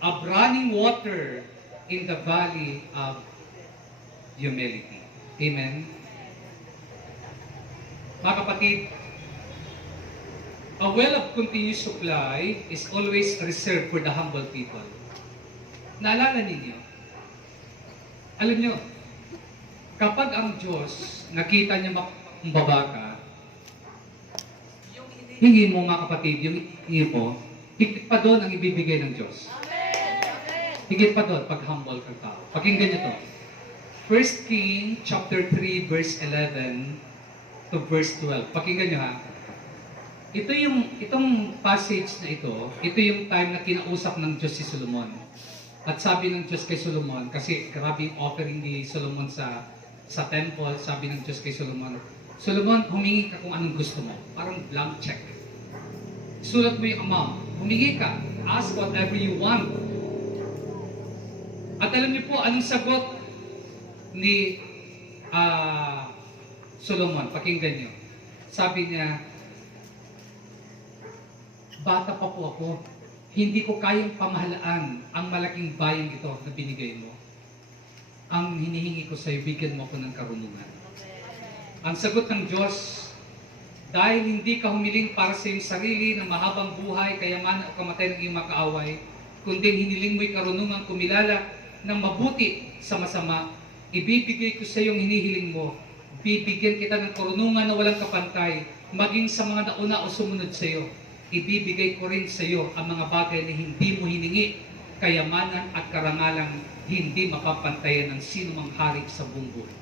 of running water in the valley of humility. Amen? Mga kapatid, a well of continuous supply is always reserved for the humble people. Naalala ninyo? Alam nyo, kapag ang Diyos nakita niya makumbaba ka, yung hingi mo mga kapatid, yung hingi mo, higit pa doon ang ibibigay ng Diyos. Higit pa doon pag humble kang tao. Pakinggan nyo to. 1 King chapter 3 verse 11 to verse 12. Pakinggan nyo ha. Itong passage na ito yung time na kinausap ng Diyos si Solomon. At sabi ng Diyos kay Solomon, kasi grabe yung offering ni Solomon sa temple, sabi ng Diyos kay Solomon, Solomon, humingi ka kung anong gusto mo. Parang blank check. Sulat mo yung amount. Humingi ka. Ask whatever you want. At alam niyo po, anong sagot ni Solomon, pakinggan niyo. Sabi niya, bata pa po ako, hindi ko kayang pamahalaan ang malaking bayang ito na binigay mo. Ang hinihingi ko sa iyo, bigyan mo ako ng karunungan. Ang sagot ng Diyos, dahil hindi ka humiling para sa iyong sarili ng mahabang buhay, kayamanan o kamatay ng iyong makaaway, kundi hiniling mo'y karunungan kumilala ng mabuti sa masama, ibibigay ko sa iyong hinihiling mo. Bibigyan kita ng karunungan na walang kapantay, maging sa mga nauna o sumunod sa iyo. Ibibigay ko rin sa iyo ang mga bagay na hindi mo hiningi, kayamanan at karangalang hindi mapapantayan ng sino mang hari sa buong buhay.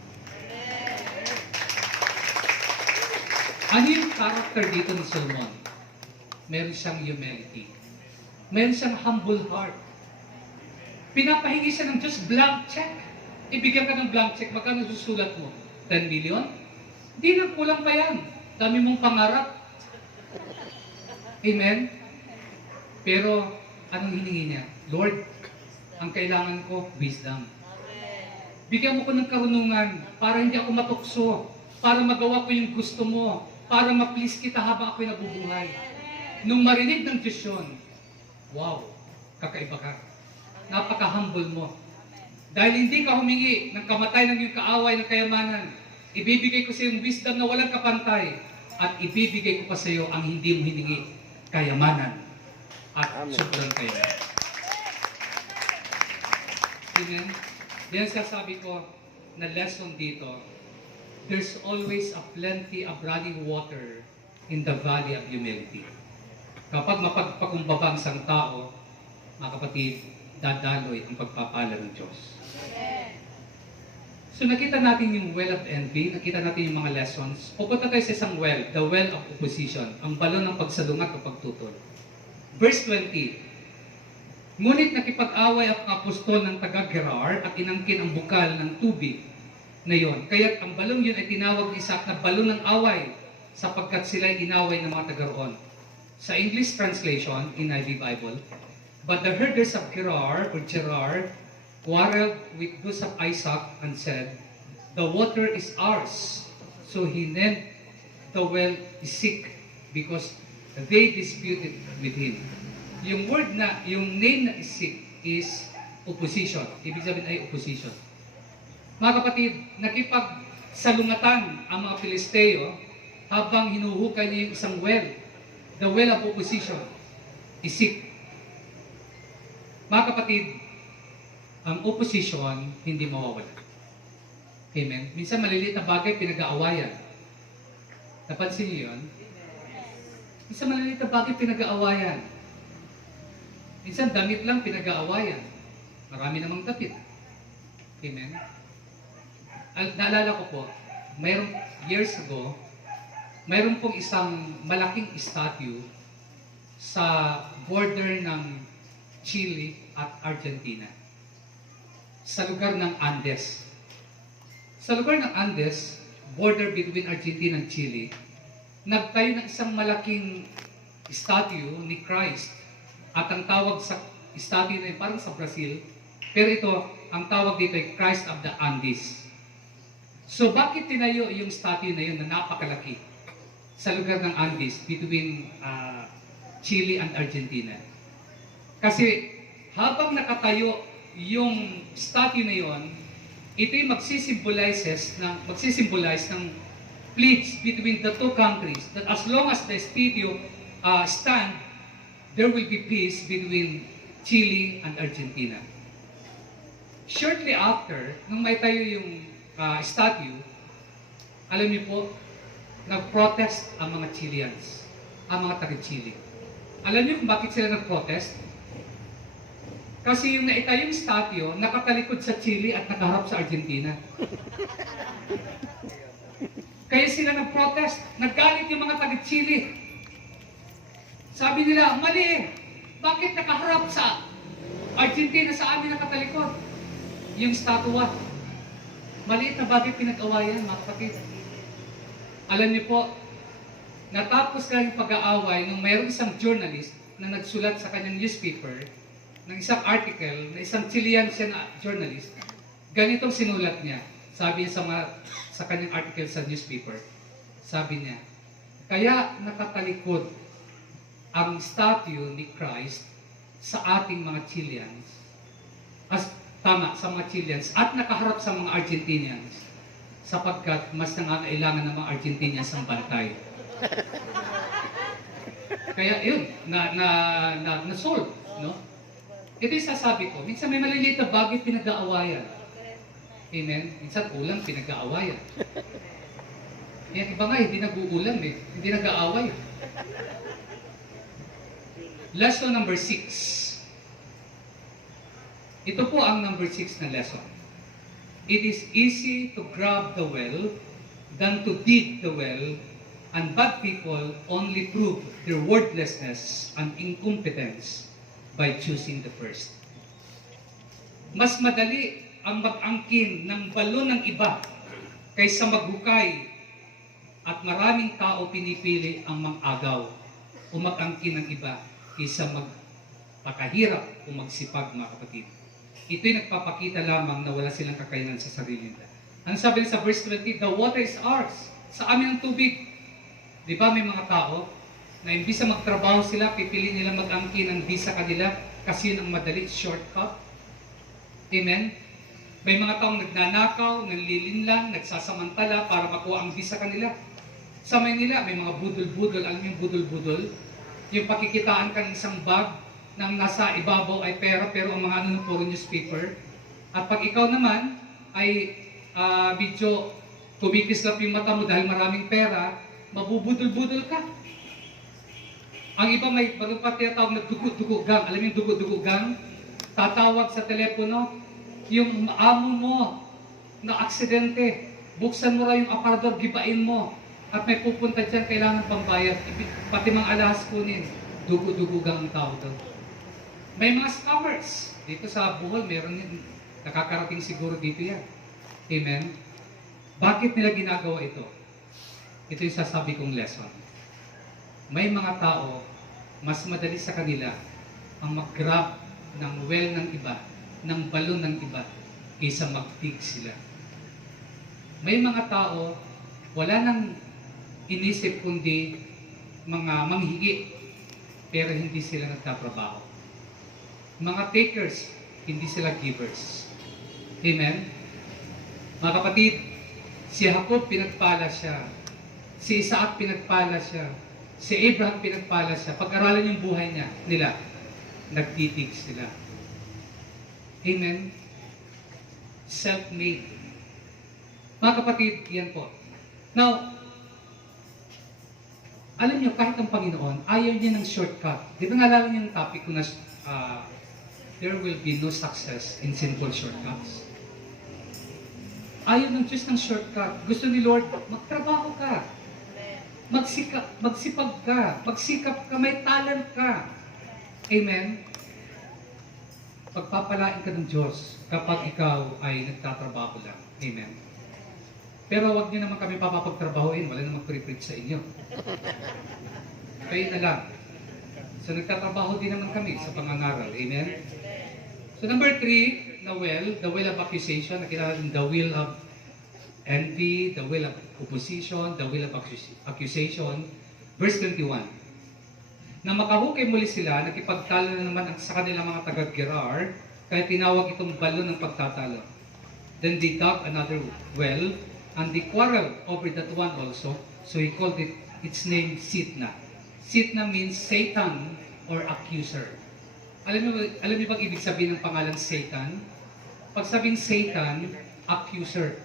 Ano yung character dito ni Solomon? Meron siyang humility. Meron siyang humble heart. Pinapahingi siya ng Diyos blank check. Ibigyan ka ng blank check, magkano susulat mo? 10 million? Hindi na, kulang pa yan. Dami mong pangarap. Amen? Pero, anong hiningi niya? Lord, ang kailangan ko, wisdom. Bigyan mo ko ng karunungan para hindi ako matukso, para magawa ko yung gusto mo, para ma-please kita habang ako'y nabubuhay. Nung marinig ng Diyos yun, wow, kakaiba ka. Napaka-humble mo. Dahil hindi ka humingi ng kamatay ng iyong kaaway ng kayamanan, ibibigay ko sa iyong wisdom na walang kapantay, at ibibigay ko pa sa iyo ang hindi mo hiningi, kayamanan at Amen. sobrang kayamanan. Amen? Yan sasabi ko na lesson dito. There's always a plenty of running water in the valley of humility. Kapag mapagpakumbaba ang isang tao, mga kapatid, dadaloy ang pagpapala ng Diyos. So nakita natin yung well of envy, nakita natin yung mga lessons. Pupunta tayo sa isang well, the well of opposition, ang balon ng pagsalungat o pagtutol. Verse 20, ngunit nakipag-away ang apostol ng taga-Gerar at inangkin ang bukal ng tubig na yon. Kaya ang balong yun ay tinawag ni Isaac na balon ng away sapagkat sila ay inaway ng mga taga-roon. Sa English translation, NIV Bible, but the herders of Gerar or Gerar quarreled with those of Isaac and said, the water is ours. So he named the well Isaac because they disputed with him. Yung word na, yung name na Isaac is opposition. Ibig sabihin ay opposition. Mga kapatid, nakipagsalungatan ang mga Pilisteo habang hinuhukay niya yung isang well. The well of opposition. Isaac. Mga kapatid, ang opposition hindi mawawala. Amen? Minsan maliliit na bagay pinag-aawayan. Napansin niyo yun? Minsan maliliit na bagay pinag-aawayan. Minsan damit lang pinag-aawayan. Marami namang damit. Amen? Naalala ko po, mayroong years ago, mayroon pong isang malaking statue sa border ng Chile at Argentina. Sa lugar ng Andes. Sa lugar ng Andes, border between Argentina and Chile, nagtayo ng isang malaking statue ni Christ. At ang tawag sa statue na yun, parang sa Brazil, pero ito, ang tawag dito ay Christ of the Andes. So bakit tinayo yung statue na yun na napakalaki sa lugar ng Andes between Chile and Argentina? Kasi habang nakatayo yung statue na yon, ito'y magsisimbolize ng pledge between the two countries that as long as the statue stand, there will be peace between Chile and Argentina. Shortly after, nung may tayo yung statue, alam niyo po, nag-protest ang mga Chileans, ang mga taga-Chile. Alam niyo kung bakit sila nag-protest? Kasi yung naitayong statue, nakatalikod sa Chile at nakaharap sa Argentina. Kaya sila nag-protest, naggalit yung mga taga-Chile. Sabi nila, mali eh, bakit nakaharap sa Argentina sa amin nakatalikod? Yung statua. Maliit na bagay pinag-awayan, mga kapatid. Alam niyo po, natapos lang yung pag-aaway nung mayroong isang journalist na nagsulat sa kanyang newspaper ng isang article na isang Chilean siya na journalist. Ganitong sinulat niya. Sabi niya sa kanyang article sa newspaper, sabi niya, kaya nakatalikod ang statue ni Christ sa ating mga Chileans, sa mga Chileans, at nakaharap sa mga Argentinians, sapagkat mas nangangailangan ng mga Argentinians ang bantay. Kaya yun, na-solve, no? Ito yung sasabi ko, minsan may maliliit na bagay pinag-aawayan. Amen? Minsan ulam pinag-aawayan. Yan, iba nga, hindi nag-uulam eh. Hindi nag-aaway. Lesson number 6. Ito po ang number 6 na lesson. It is easy to grab the well than to dig the well, and bad people only prove their worthlessness and incompetence by choosing the first. Mas madali ang mag-angkin ng balon ng iba kaysa maghukay, at maraming tao pinipili ang mang-agaw o mag-angkin ng iba kaysa magpakahirap o magsipag, mga kapatid. Ito'y nagpapakita lamang na wala silang kakayanan sa sarili nila. Ang sabi sa verse 20, the water is ours. Sa amin ang tubig. Di ba may mga tao na imbis na magtrabaho sila, pipili nila mag-angkin ng visa kanila kasi yun ang madali, shortcut. Amen? May mga taong nagnanakaw, nanlilinlang, nagsasamantala para makuha ang visa kanila. Sa Maynila, may mga budol-budol. Alam mo yung budol-budol? Yung pakikitaan ka ng isang bag nang nasa ibabaw ay pera, pero ang mga ano puro newspaper. At pag ikaw naman ay medyo kumikislap yung mata mo dahil maraming pera, mabubudol-budol ka. Ang iba may bago pa tinatawag na dugo-dugo gang. Alam mo yung dugo-dugo gang? Tatawag sa telepono, yung amo mo na aksidente, buksan mo raw yung aparador, gibain mo. At may pupunta dyan, kailangan pambayad. Pati mga alahas kunin. Dugo-dugugang ang tao daw. May mga scammers. Dito sa Bohol, meron yun. Nakakarating siguro dito yan. Amen? Bakit nila ginagawa ito? Ito yung sasabi kong lesson. May mga tao, mas madali sa kanila ang mag-grab ng well ng iba, ng balon ng iba, kaysa mag-dig sila. May mga tao, wala nang inisip kundi mga manghigi, pero hindi sila nagtatrabaho. Mga takers, hindi sila givers. Amen? Mga kapatid, si Jacob pinagpala siya. Si Isaac pinagpala siya. Si Abraham pinagpala siya. Pag-aralan yung buhay nila, nagtitig sila. Amen? Self-made. Mga kapatid, yan po. Now, alam niyo, kahit ang Panginoon, ayaw niya ng shortcut. Di ba naalala niyo yung topic ko na there will be no success in simple shortcuts? Ayaw ng Diyos ng shortcut. Gusto ni Lord, magtrabaho ka. Magsipag ka. Magsikap ka. May talent ka. Amen? Pagpapalain ka ng Diyos kapag ikaw ay nagtatrabaho lang. Amen? Pero wag niyo naman kami papapagtrabahuin. Wala namang pre-preach sa inyo. Kayo na lang. So nagtatrabaho din naman kami sa pangangaral. Amen? So number 3, the will of accusation. Nakilala din the will of envy, the will of opposition, the will of accusation. Verse 21. Na makahukay muli sila, nakipagtalo na naman sa kanilang mga taga-Gerar, kaya tinawag itong balon ng pagtatalo. Then they dug another well, and they quarreled over that one also, so he called its name Sitna. Sitna means Satan or accuser. Alam niyo bang ibig sabihin ng pangalan Satan? Pag sabing Satan, accuser.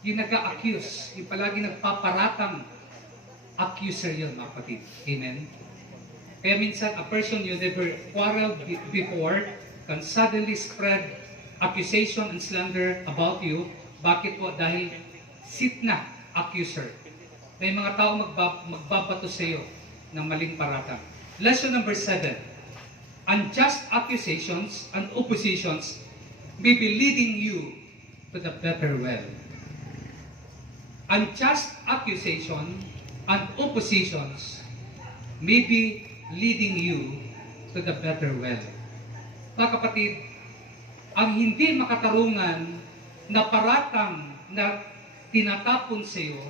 Yung nag-accuse, yung palagi nagpaparatang accuser yun, mga kapatid. Amen? Kaya minsan, a person you never quarreled before can suddenly spread accusation and slander about you. Bakit po? Dahil Sitna, accuser. May mga tao magbabato sa iyo ng maling paratang. Lesson number 7. Unjust accusations and oppositions may be leading you to the better well. Unjust accusation and oppositions may be leading you to the better well. Mga kapatid, ang hindi makatarungan na paratang na tinatapon sa iyo,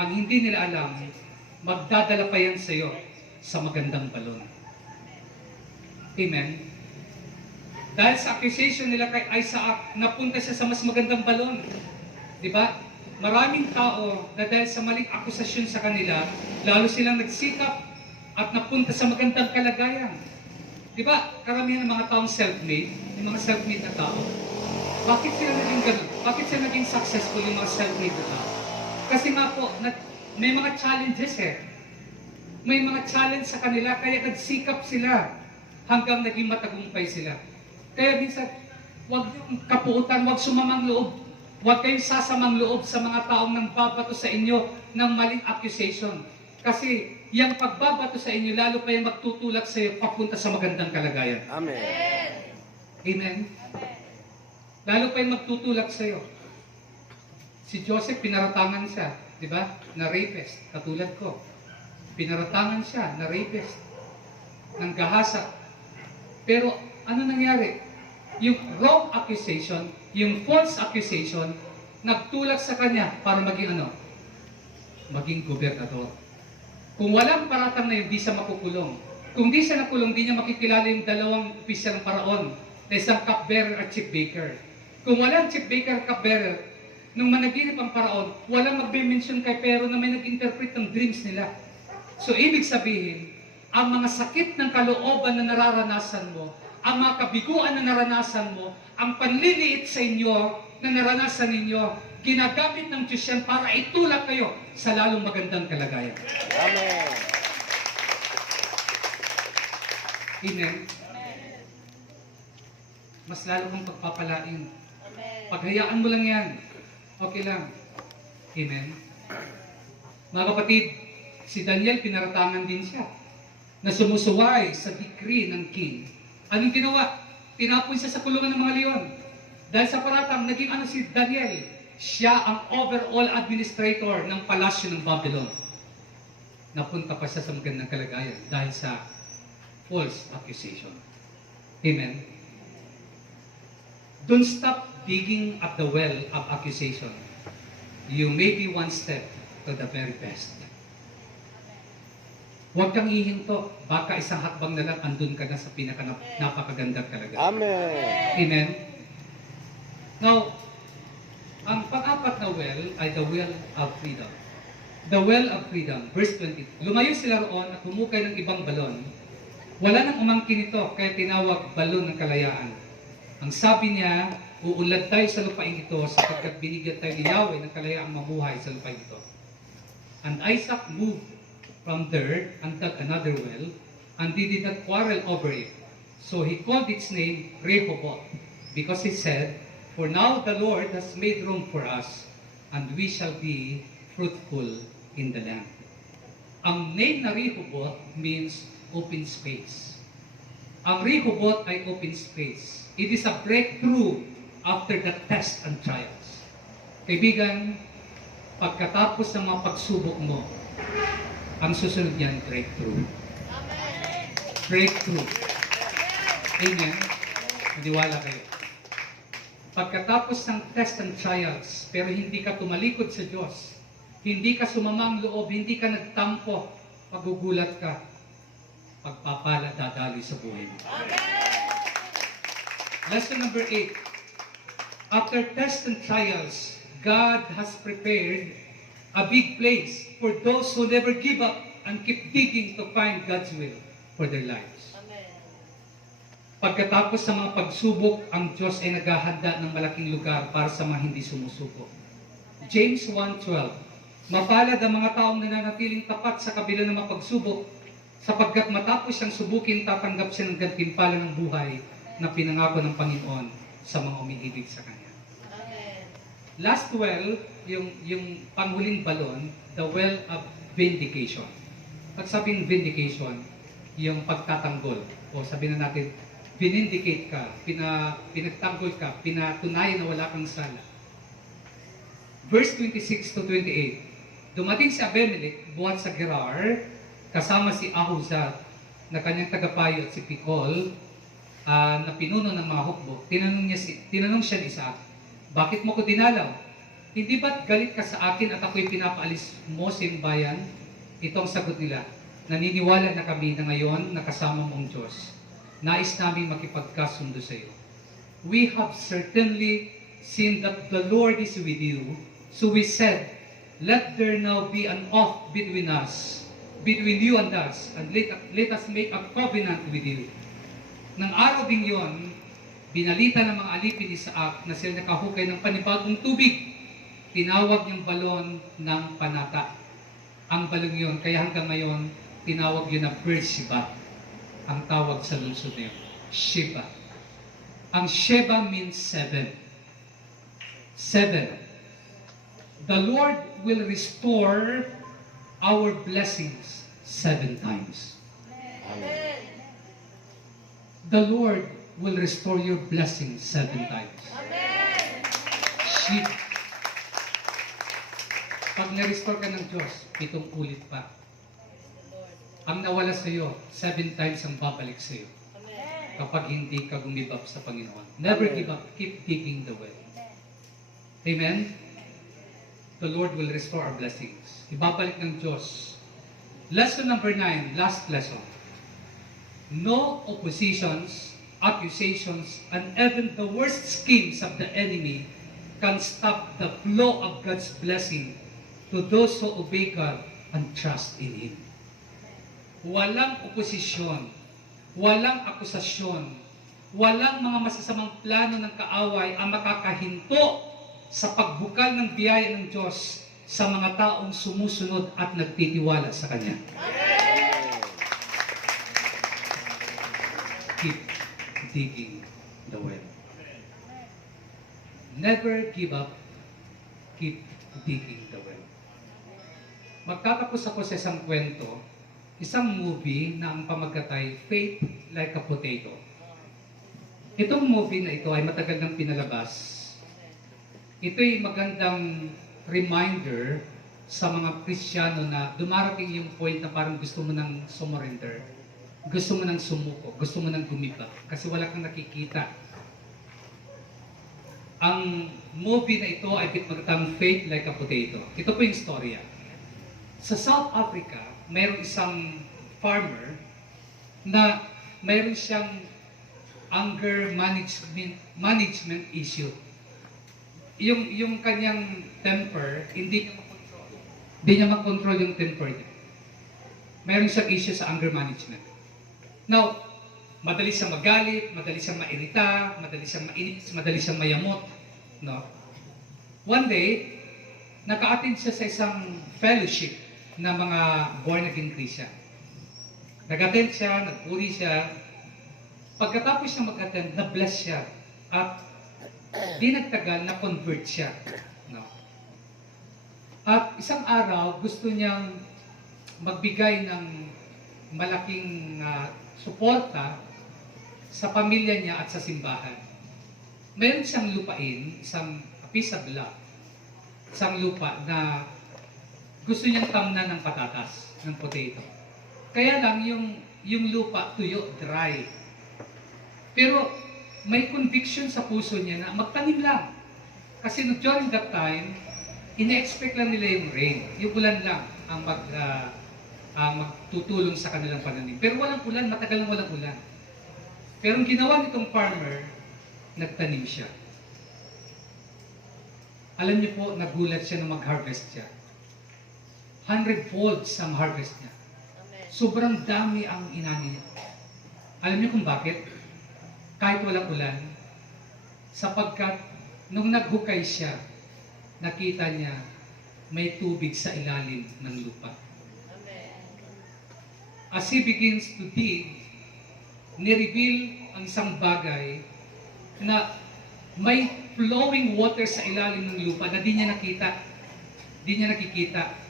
ang hindi nila alam, magdadala pa yan sa iyo sa magandang balon. Amen? Dahil sa accusation nila kay Isaac, napunta siya sa mas magandang balon. Di ba? Maraming tao na dahil sa maling akusasyon sa kanila, lalo silang nagsikap at napunta sa magandang kalagayan. Di ba? Karamihan ng mga taong self-made, yung mga self-made na tao, bakit sila naging ganun? Bakit sila naging successful yung mga self-made na tao? Kasi nga po, may mga challenges eh. May mga challenge sa kanila, kaya nagsikap sila hanggang naging matagumpay sila. Kaya minsan, huwag yung kapuutan, huwag sumamang loob. Huwag kayong sasamang loob sa mga taong nang babato sa inyo ng maling accusation. Kasi yung pagbabato sa inyo, lalo pa yung magtutulak sa iyo papunta sa magandang kalagayan. Amen. Amen? Lalo pa yung magtutulak sa iyo. Si Joseph, pinaratangan siya, di ba? Na rapist, katulad ko. Pinaratangan siya na rapist, ng gahasa. Pero ano nangyari? Yung wrong accusation, yung false accusation, nagtulak sa kanya para maging ano? Maging gobernador. Kung walang paratang na yun, di siya makukulong. Kung di siya nakulong, di niya makikilala yung dalawang opisyal ng paraon na isang cupbearer at chief baker. Kung walang chief baker, cupbearer, nung managinip ang paraon, walang magbe-mention kay Pero na may nag-interpret ng dreams nila. So, ibig sabihin, ang mga sakit ng kalooban na nararanasan mo, ang mga kabiguan na naranasan mo, ang panliliit sa inyo na naranasan ninyo, ginagamit ng Diyos yan para itulak kayo sa lalong magandang kalagayan. Amen. Amen? Mas lalo kang pagpapalain. Paghayaan mo lang yan. Okay lang. Amen? Mga kapatid, si Daniel pinaratangan din siya na sumusuway sa decree ng king. Anong ginawa? Tinapon siya sa kulungan ng mga leon. Dahil sa paratang, naging ano si Daniel? Siya ang overall administrator ng palasyo ng Babylon. Napunta pa siya sa magandang kalagayan dahil sa false accusation. Amen? Don't stop digging at the well of accusation. You may be one step to the very best. Huwag kang ihinto. Baka isang hakbang na lang, andun ka na sa napakagandang kalagayan. Amen. Amen? Now, ang pang-apat na well ay the well of freedom. The well of freedom, verse 20. Lumayo sila roon at humukay ng ibang balon. Wala nang umangkin ito, kaya tinawag balon ng kalayaan. Ang sabi niya, uunlad tayo sa lupain ito sapagkat binigyan tayo ni Yahweh ng kalayaang mabuhay sa lupain ito. And Isaac moved from there and dug another well, and they did not quarrel over it. So he called its name Rehoboth, because he said, "For now the Lord has made room for us, and we shall be fruitful in the land." Ang name na Rehoboth means open space. Ang Rehoboth ay open space. It is a breakthrough after the test and trials. Kaibigan, pagkatapos ng mga pagsubok mo, ang susunod niyan, breakthrough. Breakthrough. Amen? Maniwala kayo. Pagkatapos ng test and trials, pero hindi ka tumalikod sa Diyos, hindi ka sumamang loob, hindi ka nagtampo, magugulat ka, pagpapala dadaloy sa buhay mo. Lesson number 8. After test and trials, God has prepared a big place for those who never give up and keep digging to find God's will for their lives. Pagkatapos sa mga pagsubok, ang Diyos ay naghahanda ng malaking lugar para sa mga hindi sumusuko. James 1:12. Mapalad ang mga taong nananatiling tapat sa kabila ng mga pagsubok, sapagkat matapos siyang subukin, tatanggap siya ng gantimpala ng buhay na pinangako ng Panginoon sa mga umiibig sa Kanya. Last well, yung panghuling balon, the well of vindication. Pag sabing vindication, yung pagtatanggol. O sabihin na natin, vinindicate ka, pinagtanggol ka, pinatunayan na wala kang sala. Verse 26 to 28. Dumating si Abimelech, buhat sa Gerar, kasama si Ahuzat, na kanyang tagapayo, at si Pikol, na pinuno ng mga hukbo. Tinanong siya ni Isaac, bakit mo ko dinalaw? hindi ba't galit ka sa akin at ako'y pinapaalis mo sa iyong bayan? Ito ang sagot nila. Naniniwala na kami na ngayon nakasama mo ang Diyos. Nais namin makipagkasundo sa iyo. We have certainly seen that the Lord is with you. So we said, let there now be an oath between us, between you and us, and let us make a covenant with you. Nang araw ding yon, binalita ng mga alipin ni Isaac na sila nakahukay ng panibagong tubig. Tinawag niyang balon ng panata. Ang balon yon, kaya hanggang ngayon, tinawag yun na Beersheba. Ang tawag sa lungsod na yun, Sheba. Ang Sheba means 7. 7. The Lord will restore our blessings 7 times. Amen. The Lord will restore your blessings 7 times. Sheba. Pag na-restore ka ng Diyos, 7 ulit pa. Ang nawala sa iyo, 7 times ang babalik sa iyo. Kapag hindi ka gumibap sa Panginoon. Never give up. Keep digging the well. Amen? The Lord will restore our blessings. Ibabalik ng Diyos. Lesson number 9, last lesson. No oppositions, accusations, and even the worst schemes of the enemy can stop the flow of God's blessing to those who obey God and trust in Him. Walang oposisyon, walang akusasyon, walang mga masasamang plano ng kaaway ang makakahinto sa pagbukal ng biyaya ng Diyos sa mga taong sumusunod at nagtitiwala sa Kanya. Keep digging the well. Never give up. Keep digging the well. Magtatapos ako sa isang kwento, isang movie na ang pamagatay, Faith Like a Potato. Itong movie na ito ay matagal nang pinalabas. Ito'y magandang reminder sa mga Kristiyano na dumarating yung point na parang gusto mo nang sumurrender, gusto mo nang sumuko, gusto mo nang gumiba, kasi wala kang nakikita. Ang movie na ito ay pinagmatang Faith Like a Potato. Ito po yung storya. Sa South Africa, mayroong isang farmer na mayroon siyang anger management issue. Yung kanyang temper, hindi niya makontrol yung temper niya. Mayroon siyang issue sa anger management. Now, madali siyang magalit, madali siyang mairita, madali siyang mainit, madali siyang mayamot. No? One day, naka-attend siya sa isang fellowship na mga born-again Christian. Nag-attend siya, nagpuri siya. Pagkatapos siya mag-attend, na-bless siya. At di nagtagal, na-convert siya. No? At isang araw, gusto niyang magbigay ng malaking suporta sa pamilya niya at sa simbahan. Meron siyang lupain, isang piece of land, isang lupa na gusto niyang tamnan ng patatas, ng potato. Kaya lang yung lupa tuyo, dry. Pero may conviction sa puso niya na magtanim lang. Kasi during that time, ina-expect lang nila yung rain. Yung ulan lang ang magtutulong sa kanilang pananim. Pero walang ulan, matagal lang walang ulan. Pero ang ginawa nitong farmer, nagtanim siya. Alam niyo po, nagulat siya na mag-harvest siya. 100-fold ang harvest niya. Sobrang dami ang inani niya. Alam niyo kung bakit? Kahit walang ulan, sapagkat nung naghukay siya, nakita niya may tubig sa ilalim ng lupa. As he begins to dig, ni-reveal ang isang bagay na may flowing water sa ilalim ng lupa na di niya nakita. Di niya nakikita.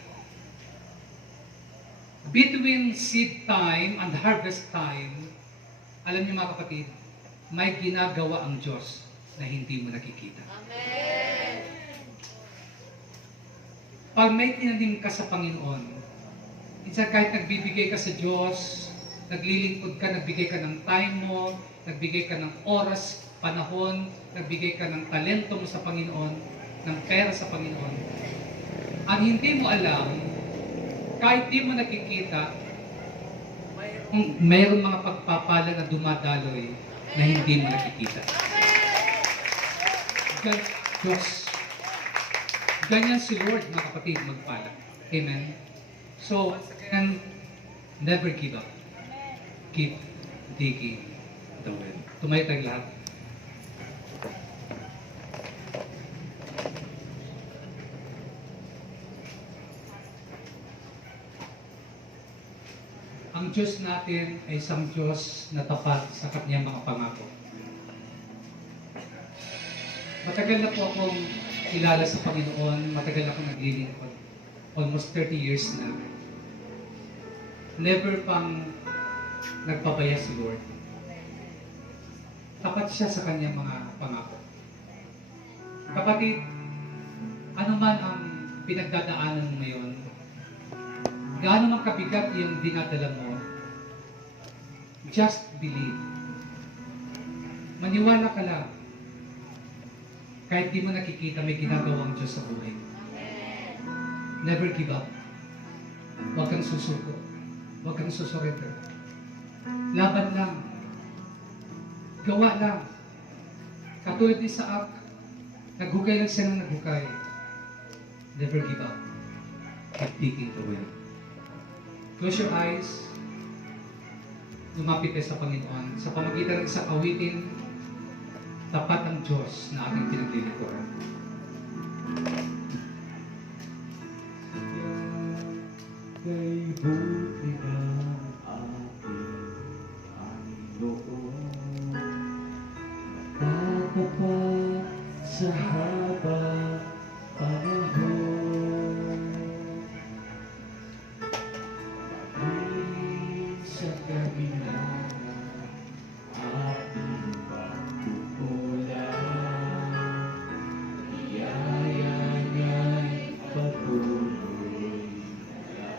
Between seed time and harvest time, alam niyo mga kapatid, may ginagawa ang Diyos na hindi mo nakikita. Amen. Pag may tinanim ka sa Panginoon, minsan kahit nagbibigay ka sa Diyos, naglilingkod ka, nagbigay ka ng time mo, nagbigay ka ng oras, panahon, nagbigay ka ng talento mo sa Panginoon, ng pera sa Panginoon, ang hindi mo alam, kahit di mo nakikita, mayroong mga pagpapala na dumadaloy na hindi mo nakikita. Diyos. Ganyan si Lord, mga kapatid, magpala. Amen? So, once again, never give up. Keep digging the well. Tumayo tayong lahat. Ang Diyos natin ay isang Diyos na tapat sa kanyang mga pangako. Matagal na po akong kilala sa Panginoon, matagal akong naglilingkod. Almost 30 years na. Never pang nagpabaya si Lord. Tapat siya sa kanyang mga pangako. Kapatid, ano man ang pinagdadaanan mo ngayon, gaano man kabigat yung dinadala mo, just believe. Maniwala ka lang. Kahit di mo nakikita, may ginagawang Diyos sa buhay. Never give up. Huwag kang susuko. Huwag kang susurrender. Laban lang. Gawa lang. Katulad ni Isaac, naghukay lang siya ng naghukay. Never give up. Keep digging the well. Close your eyes. Lumapit tayo sa Panginoon. Sa pamagitan ng isang awitin, tapat ang Diyos na ating pinaglilingkuran. Kay buti ng ating Panginoon, nakatapat sa habang panahon. Maging sa kabila ng ating pagkukulang, biyaya niya'y patuloy na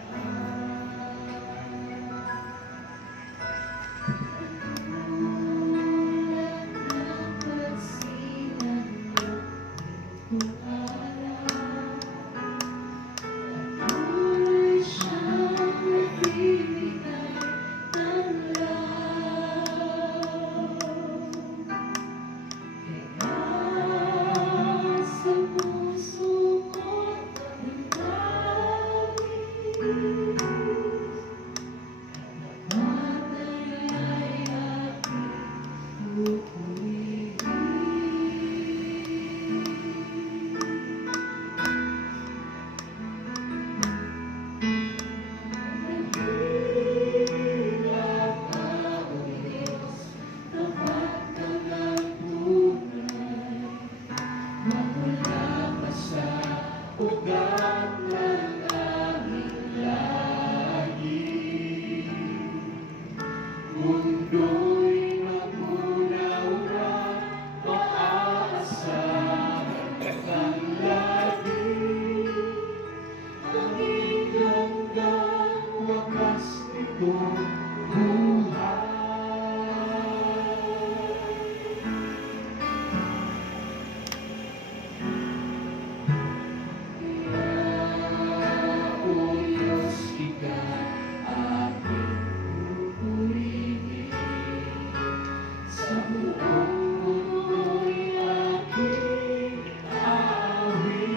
mundo'y magunaw na, maaasahan kang lagi. Hanging hanggang wakas itong buhay. Kaya, O Diyos, Ikaw aking pupurihin. Sa buong mundo'y aking aawitin.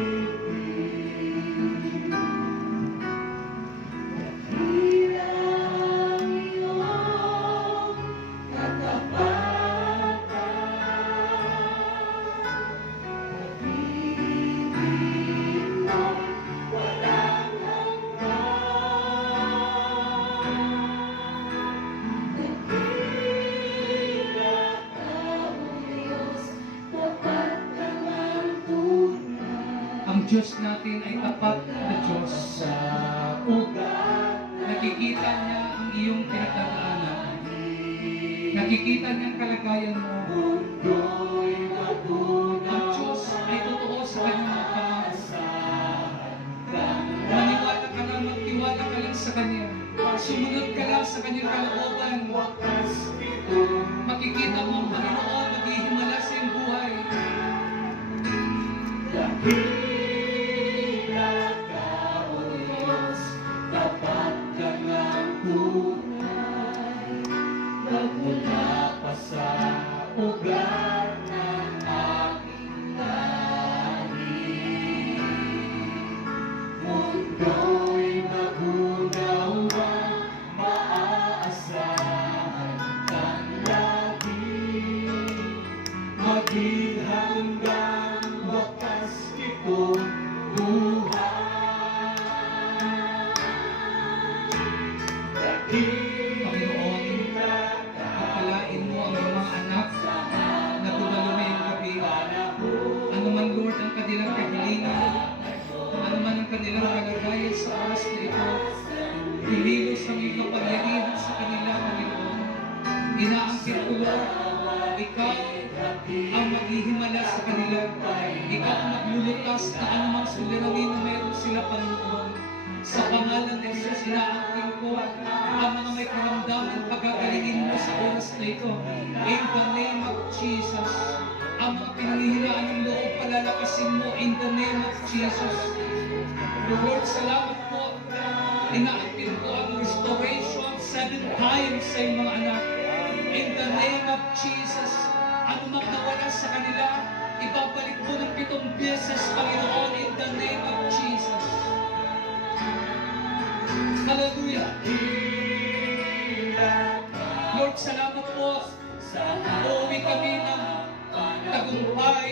Dakila ang iyong katapatan, pag-ibig mo'y walang hanggan. Dakila ka, O Diyos, tapat kang ang tunay. Ang Diyos natin ay tapat na Diyos. Sa ugat Nakikita niya ang iyong pinagdadaanan. Nakikita niya ang kalagayan mo. mundo'y Ang magunaw, Diyos ay totoo sa kanyang mga pangako. maaasahan kang Maniwala ka lang, magtiwala ka lang sa Kanya. Sumunod ka lang sa Kanyang kalooban. wakas itong Makikita mo ang Panginoon, maghihimala sa iyong buhay. dakila Dakila ka, O Diyos, tapat ka ng tunay, nagmula pa sa ugat ng aking lahi. Mundo'y magunawa, maaasahan kang lagi, maging hanggang wakas itong buhay. Dakila ka, Pagpalain mo ang iyong mga anak na tumalo ngayong gabi. Ano man, Lord, ang kanilang kahilingan, ano man ang kanilang kalagayan sa oras na ito, hinilos ang iyong kapangyarihan sa kanila, Panginoon. Inaangkin ko, Lord, ikaw ang maghihimala sa kanila. Ikaw ang maglulutas na anumang suliranin na meron sila, Panginoon. Sa pangalan ni Jesus, inaangkin ko ang mga may karamdaman, pagagalingin mo sa oras na ito. In the name of Jesus. Ang mga pinanghihinaan ng loob, palalakasin mo in the name of Jesus. Lord, salamat po. Inaangkin ko ang restoration 7 times sa iyong mga anak. In the name of Jesus. Ano mang nawala sa kanila, ibabalik mo ng 7 beses, Panginoon, in the name of Jesus. Hallelujah. Lord, salamat po. Uuwi kami ng tagumpay.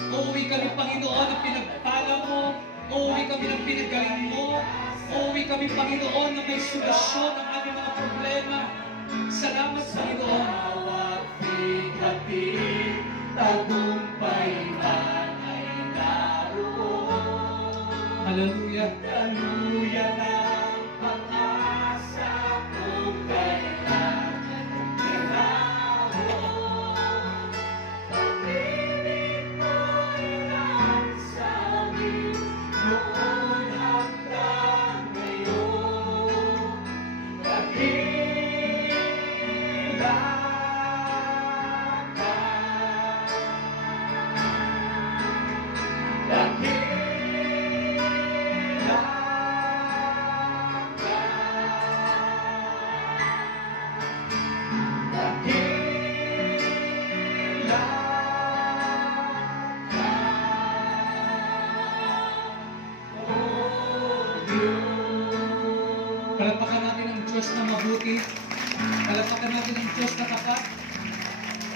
Uuwi kami, Panginoon, ng pinagpala mo. Uuwi kami ng pinagaling mo. Uuwi kami, Panginoon, na may solusyon ng aming mga problema. Salamat, Panginoon. Tagumpay man ay naroon. Hallelujah. Hallelujah ng pag-asa kung kailan kinahon. Pag-ibig mo'y nagsangin noon hanggang ngayon. Dakila ka. Dakila ka. Dakila ka. Oh Diyos. Palapakan natin ang Diyos na mabuti. Palapakan natin ang Diyos na tapat.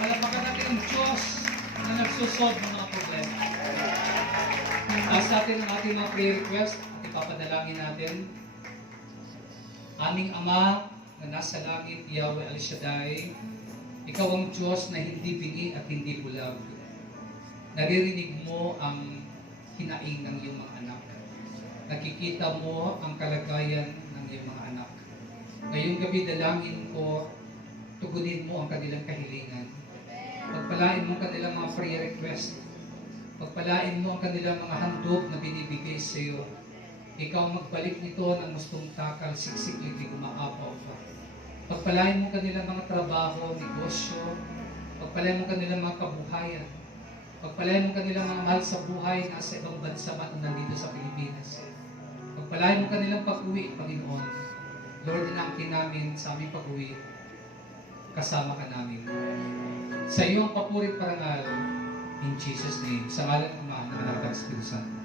Palapakan natin ang Diyos na nagsusolve ng mga problema. Taas natin ang ating mga prayer request at ipapadalangin natin. Aming Ama na nasa langit, Yahweh El Shaddai, Ikaw ang Diyos na hindi bingi at hindi bulag. Naririnig mo ang hinaing ng iyong mga anak. Nakikita mo ang kalagayan ng iyong mga anak. Ngayong gabi dalangin ko, tugunin mo ang kanilang kahilingan. Pagpalain mo ang kanilang mga prayer request. Pagpalain mo ang kanilang mga handog na binibigay sa iyo. Ikaw ang magbalik nito ng mustong takal, siksik, hindi kumaapaw pa. Pagpalain mo ang kanilang mga trabaho, negosyo. Pagpalain mo ang kanilang mga kabuhayan. Pagpalain mo ang kanilang mga mahal sa buhay nasa ibang bansa man o nandito sa Pilipinas. Pagpalain mo ang kanilang pag-uwi, Panginoon. Lord, inangkin namin sa aming pag-uwi. Kasama ka namin. Sa iyo ang papurit parangal. In Jesus' name. Sa ngalan ng Ama, ng Anak at Espiritu Santo.